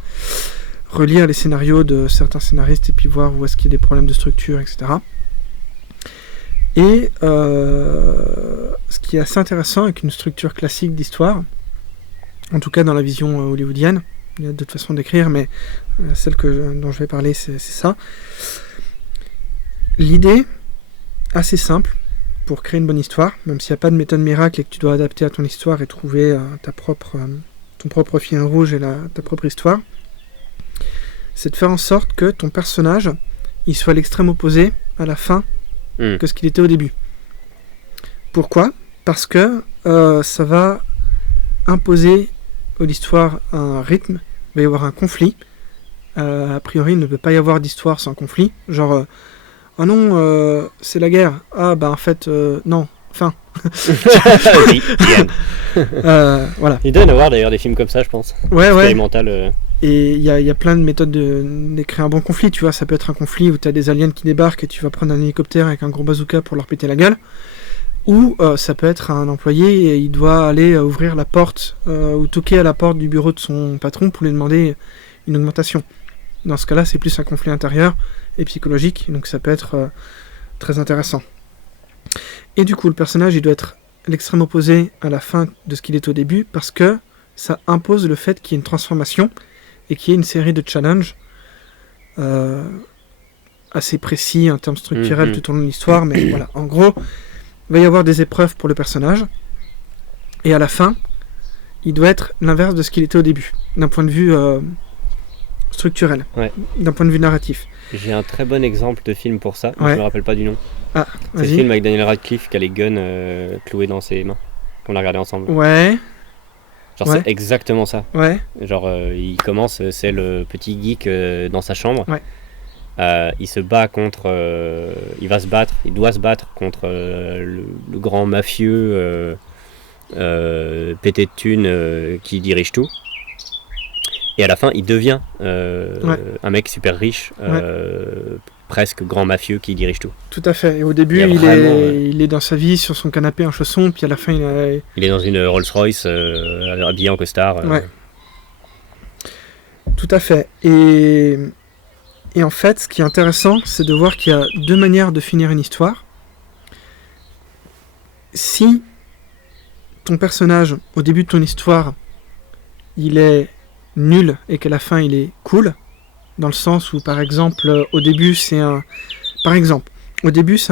relire les scénarios de certains scénaristes et puis voir où est-ce qu'il y a des problèmes de structure, etc. Et ce qui est assez intéressant avec une structure classique d'histoire, en tout cas dans la vision hollywoodienne, il y a d'autres façons d'écrire, mais celle dont je vais parler, c'est ça. L'idée, assez simple, pour créer une bonne histoire, même s'il n'y a pas de méthode miracle et que tu dois adapter à ton histoire et trouver ton propre fil rouge et ta propre histoire, c'est de faire en sorte que ton personnage, il soit à l'extrême opposé à la fin que ce qu'il était au début. Pourquoi ? Parce que ça va imposer à l'histoire un rythme, il va y avoir un conflit. A priori, il ne peut pas y avoir d'histoire sans conflit. Genre, ah non, c'est la guerre. Ah bah en fait, non, fin. Oui, voilà. Il doit y en avoir d'ailleurs des films comme ça, je pense. Ouais. Expérimental. Et il y a plein de méthodes d'écrire un bon conflit, tu vois. Ça peut être un conflit où tu as des aliens qui débarquent et tu vas prendre un hélicoptère avec un gros bazooka pour leur péter la gueule. Ou ça peut être un employé et il doit aller ouvrir la porte ou toquer à la porte du bureau de son patron pour lui demander une augmentation. Dans ce cas-là, c'est plus un conflit intérieur et psychologique, donc ça peut être très intéressant. Et du coup, le personnage, il doit être l'extrême opposé à la fin de ce qu'il est au début, parce que ça impose le fait qu'il y ait une transformation et qu'il y ait une série de challenges assez précis en termes structurels tout au long de l'histoire, mais voilà, en gros, il va y avoir des épreuves pour le personnage, et à la fin, il doit être l'inverse de ce qu'il était au début, d'un point de vue structurel, d'un point de vue narratif. J'ai un très bon exemple de film pour ça, Ouais. je me rappelle pas du nom. Ah, C'est le vas-y. film avec Daniel Radcliffe qui a les guns cloués dans ses mains, qu'on a regardé ensemble. Ouais, Genre Ouais. c'est exactement ça. ouais, Genre il commence, c'est le petit geek dans sa chambre. Ouais. Il se bat contre, il doit se battre contre le grand mafieux pété de thunes qui dirige tout. Et à la fin, il devient un mec super riche, presque grand mafieux qui dirige tout. tout à fait. Et au début, Il y a il vraiment, est dans sa vie, sur son canapé en chausson, puis à la fin, Il est dans une Rolls-Royce, habillé en costard. Ouais. Tout à fait. Et en fait, ce qui est intéressant, c'est de voir qu'il y a deux manières de finir une histoire. Si ton personnage, au début de ton histoire, il est nul et qu'à la fin il est cool, dans le sens où, par exemple, au début c'est un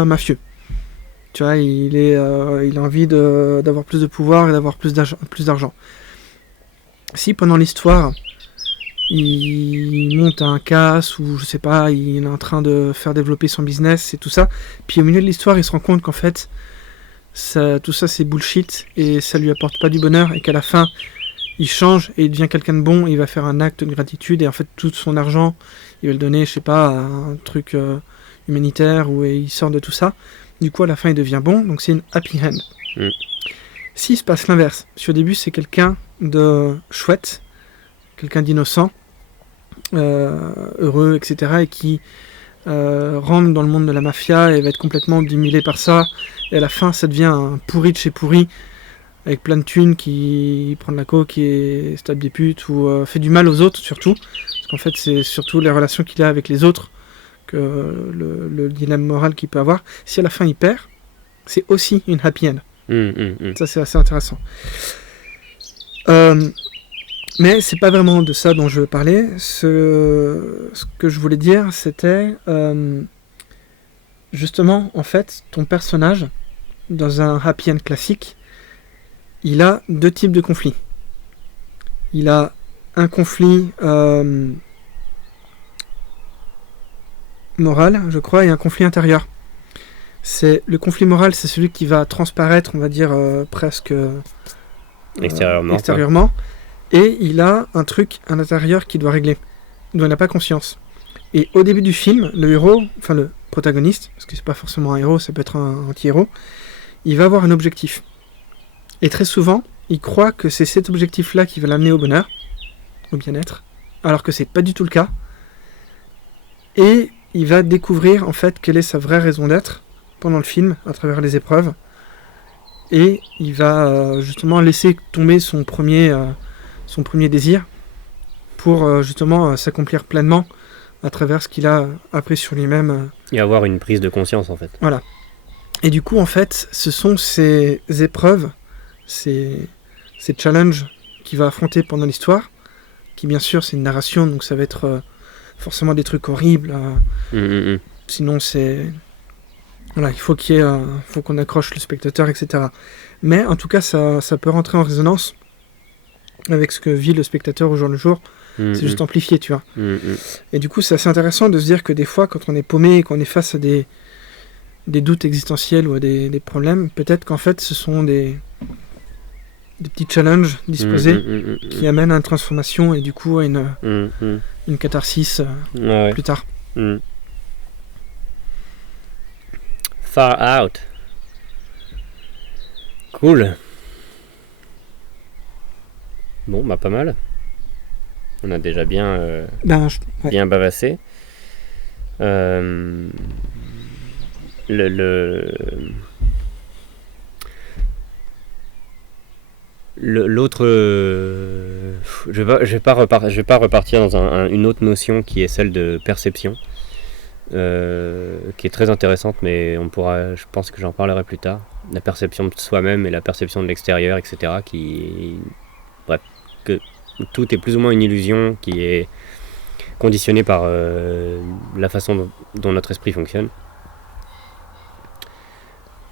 mafieux. Tu vois, il a envie d'avoir plus de pouvoir et d'avoir plus d'argent. Si pendant l'histoire il monte un casse ou je sais pas, il est en train de faire développer son business et tout ça, puis au milieu de l'histoire il se rend compte qu'en fait tout ça c'est bullshit et ça lui apporte pas du bonheur et qu'à la fin il change et il devient quelqu'un de bon, et il va faire un acte de gratitude et en fait tout son argent il va le donner, je sais pas, à un truc humanitaire où il sort de tout ça. Du coup à la fin il devient bon, donc c'est une happy end. S'il se passe l'inverse, si au début c'est quelqu'un de chouette, quelqu'un d'innocent, heureux, etc., et qui rentre dans le monde de la mafia et va être complètement obnubilé par ça, et à la fin ça devient un pourri de chez pourri, avec plein de thunes, qui prend de la coke et se tape des putes, ou fait du mal aux autres surtout, parce qu'en fait c'est surtout les relations qu'il a avec les autres, que le dilemme moral qu'il peut avoir. Si à la fin il perd, c'est aussi une happy end. Ça c'est assez intéressant. Mais c'est pas vraiment de ça dont je veux parler. Ce que je voulais dire, c'était justement, en fait, ton personnage, dans un happy end classique, il a deux types de conflits. Il a un conflit moral, je crois, et un conflit intérieur. Le conflit moral, c'est celui qui va transparaître, on va dire, presque extérieurement. Et il a un truc à l'intérieur qu'il doit régler, dont il n'a pas conscience. Et au début du film, le héros, enfin le protagoniste, parce que c'est pas forcément un héros, ça peut être un anti-héros, il va avoir un objectif. Et très souvent, il croit que c'est cet objectif-là qui va l'amener au bonheur, au bien-être, alors que c'est pas du tout le cas. Et il va découvrir en fait quelle est sa vraie raison d'être pendant le film, à travers les épreuves. Et il va justement laisser tomber son premier désir pour justement s'accomplir pleinement à travers ce qu'il a appris sur lui-même. Et avoir une prise de conscience en fait. Voilà. Et du coup, en fait, ce sont ces épreuves, ces challenges qu'il va affronter pendant l'histoire, qui bien sûr c'est une narration, donc ça va être forcément des trucs horribles. Sinon c'est... Voilà, il faut faut qu'on accroche le spectateur, etc. Mais en tout cas, ça peut rentrer en résonance avec ce que vit le spectateur au jour le jour C'est juste amplifié, tu vois. Mm. Et du coup, c'est assez intéressant de se dire que des fois, quand on est paumé et qu'on est face à des doutes existentiels ou à des problèmes, peut-être qu'en fait, ce sont des petits challenges disposés qui amènent à une transformation et du coup à une catharsis plus tard. Far out. Cool. Bon, bah pas mal. On a déjà bien, bien bavassé. L'autre, je vais pas repartir dans une autre notion qui est celle de perception, qui est très intéressante, mais je pense que j'en parlerai plus tard. La perception de soi-même et la perception de l'extérieur, etc. Bref, que tout est plus ou moins une illusion qui est conditionnée par la façon dont notre esprit fonctionne.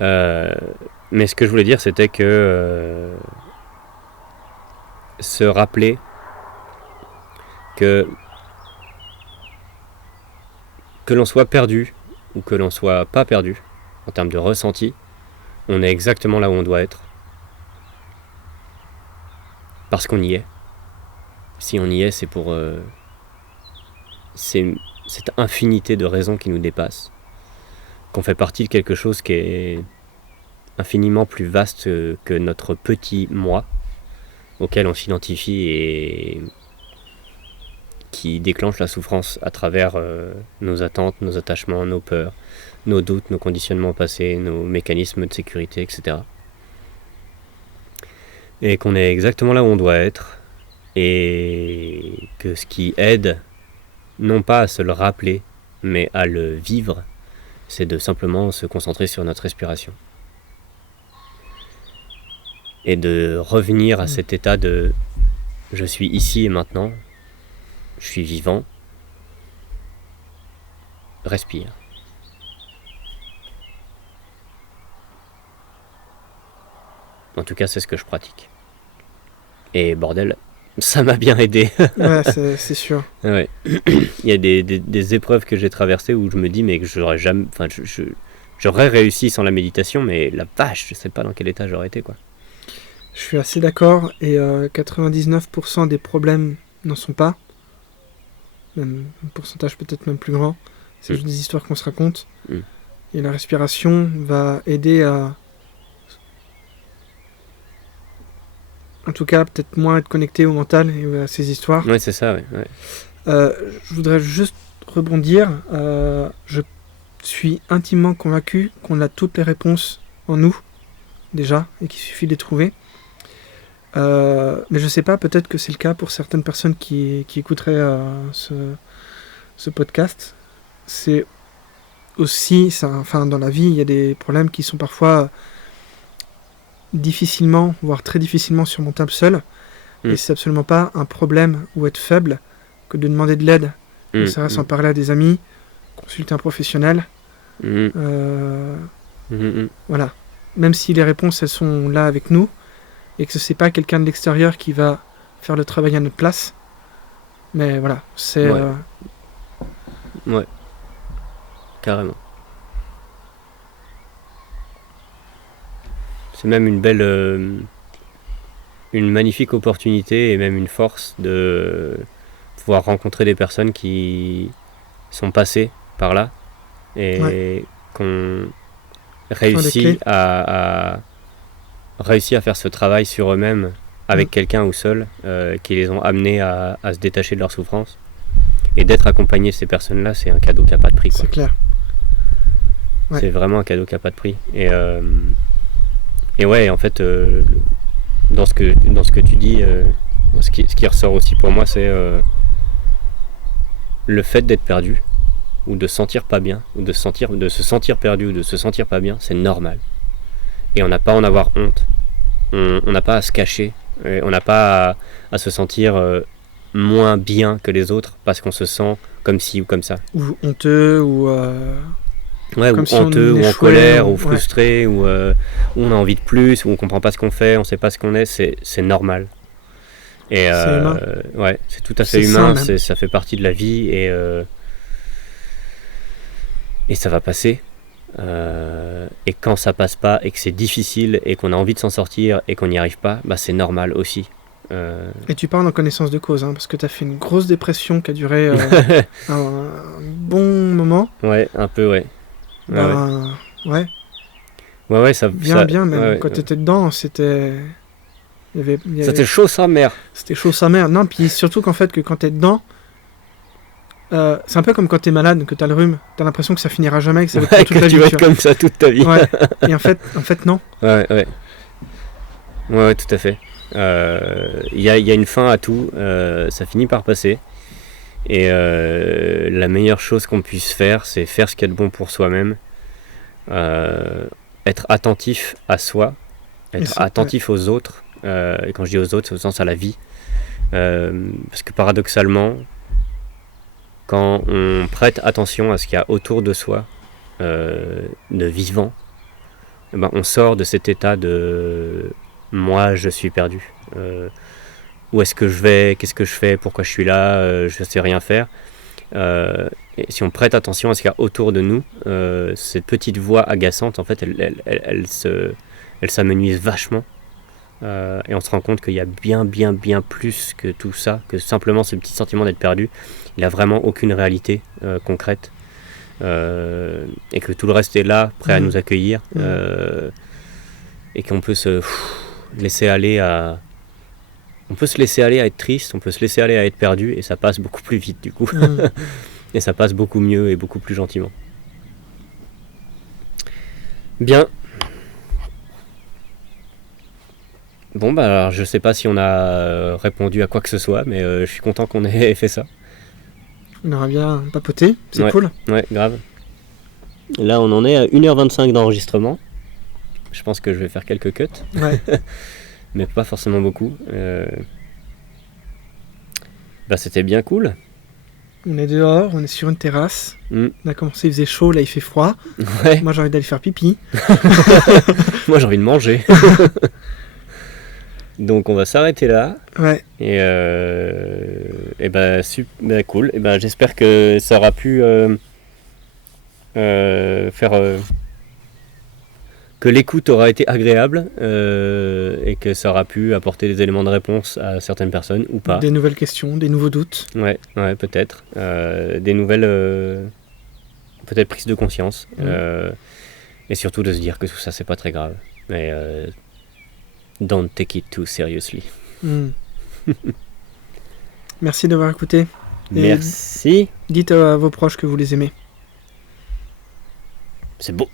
Mais ce que je voulais dire, c'était que se rappeler que l'on soit perdu ou que l'on soit pas perdu en termes de ressenti, on est exactement là où on doit être parce qu'on y est. Si on y est, c'est pour c'est cette infinité de raisons qui nous dépassent, qu'on fait partie de quelque chose qui est infiniment plus vaste que notre petit moi auquel on s'identifie et qui déclenche la souffrance à travers nos attentes, nos attachements, nos peurs, nos doutes, nos conditionnements passés, nos mécanismes de sécurité, etc. Et qu'on est exactement là où on doit être, et que ce qui aide, non pas à se le rappeler, mais à le vivre, c'est de simplement se concentrer sur notre respiration. Et de revenir à cet état de « je suis ici et maintenant », je suis vivant, respire. En tout cas, c'est ce que je pratique. Et bordel, ça m'a bien aidé. Ouais, c'est sûr. Ouais. Il y a des épreuves que j'ai traversées où je me dis mais que j'aurais jamais, enfin, j'aurais réussi sans la méditation, mais la vache, je sais pas dans quel état j'aurais été, quoi. Je suis assez d'accord, et 99% des problèmes n'en sont pas. Même un pourcentage peut-être même plus grand. C'est juste des histoires qu'on se raconte. Et la respiration va aider à... En tout cas, peut-être moins être connecté au mental et à ces histoires. Ouais, c'est ça, ouais. Je voudrais juste rebondir. Je suis intimement convaincu qu'on a toutes les réponses en nous, déjà, et qu'il suffit de les trouver. Mais je sais pas, peut-être que c'est le cas pour certaines personnes qui écouteraient ce podcast. C'est aussi, dans la vie, il y a des problèmes qui sont parfois difficilement, voire très difficilement surmontables seuls. Et c'est absolument pas un problème ou être faible que de demander de l'aide. Ça reste en parler à des amis, consulter un professionnel. Voilà. Même si les réponses, elles sont là avec nous, et que c'est pas quelqu'un de l'extérieur qui va faire le travail à notre place. Mais voilà, c'est... Ouais. Carrément. C'est même une belle... une magnifique opportunité et même une force de pouvoir rencontrer des personnes qui sont passées par là et qu'on réussit à faire ce travail sur eux-mêmes avec quelqu'un ou seul, qui les ont amenés à se détacher de leur souffrance. Et d'être accompagné de ces personnes-là, c'est un cadeau qui n'a pas de prix, quoi. C'est clair. Ouais. C'est vraiment un cadeau qui n'a pas de prix. Et ouais, en fait, dans ce que tu dis, ce qui ressort aussi pour moi, c'est le fait d'être perdu, ou de se sentir pas bien, ou de se sentir perdu, ou de se sentir pas bien, c'est normal. Et on n'a pas à en avoir honte. On n'a pas à se cacher. On n'a pas à se sentir moins bien que les autres parce qu'on se sent comme ci ou comme ça. Ou honteux, ou... Ouais, ou si honteux, ou en colère, ou frustré, ouais. ou on a envie de plus, ou on comprend pas ce qu'on fait, on sait pas ce qu'on est, c'est normal. Et C'est humain. ouais, c'est tout à fait C'est humain, sain, même. ça fait partie de la vie et ça va passer. Et quand ça passe pas et que c'est difficile et qu'on a envie de s'en sortir et qu'on n'y arrive pas, bah c'est normal aussi. Et tu parles en connaissance de cause, hein, parce que tu as fait une grosse dépression qui a duré un bon moment. Ouais, un peu, ouais. Ben, ouais, Ouais, ça. bien même. Ouais, Quand tu étais dedans, c'était... C'était chaud, sa mère. C'était chaud sa mère. Non, puis surtout qu'en fait, que quand t'es dedans, c'est un peu comme quand t'es malade, que t'as le rhume. T'as l'impression que ça finira jamais, que ça va être Ouais, toute ta que tu vie. vas tu être comme ça toute ta vie. vois. Ouais. Et en fait, non. Ouais, tout à fait. Il y a une fin à tout. Ça finit par passer. Et la meilleure chose qu'on puisse faire, c'est faire ce qu'il y a de bon pour soi-même. Être attentif à soi, être attentif aux autres. Et quand je dis aux autres, c'est au sens à la vie. Parce que paradoxalement, quand on prête attention à ce qu'il y a autour de soi, de vivant, eh ben, on sort de cet état de moi je suis perdu. Où est-ce que je vais, qu'est-ce que je fais, pourquoi je suis là, je ne sais rien faire. Et si on prête attention à ce qu'il y a autour de nous, cette petite voix agaçante, en fait, elle s'amenuise vachement. Et on se rend compte qu'il y a bien plus que tout ça, que simplement ce petit sentiment d'être perdu. Il n'a vraiment aucune réalité concrète. Et que tout le reste est là, prêt à nous accueillir. Et qu'on peut se laisser aller à... On peut se laisser aller à être triste, on peut se laisser aller à être perdu, et ça passe beaucoup plus vite du coup. Et ça passe beaucoup mieux et beaucoup plus gentiment. Bien. Bon bah alors je sais pas si on a répondu à quoi que ce soit, mais je suis content qu'on ait fait ça. On aura bien papoté, c'est cool. Ouais, grave. Là on en est à 1h25 d'enregistrement. Je pense que je vais faire quelques cuts. Ouais. Mais pas forcément beaucoup. Bah c'était bien cool. On est dehors, on est sur une terrasse. On a commencé, il faisait chaud, là il fait froid. Ouais. Moi j'ai envie d'aller faire pipi. Moi j'ai envie de manger. Donc on va s'arrêter là. Ouais. Et bah, cool. Et bah, j'espère que ça aura pu faire que l'écoute aura été agréable et que ça aura pu apporter des éléments de réponse à certaines personnes ou pas. Des nouvelles questions, des nouveaux doutes. Ouais, peut-être. Des nouvelles peut-être prises de conscience. Et surtout de se dire que tout ça c'est pas très grave. Mais don't take it too seriously. Merci d'avoir écouté. Et merci. Dites à vos proches que vous les aimez. C'est beau.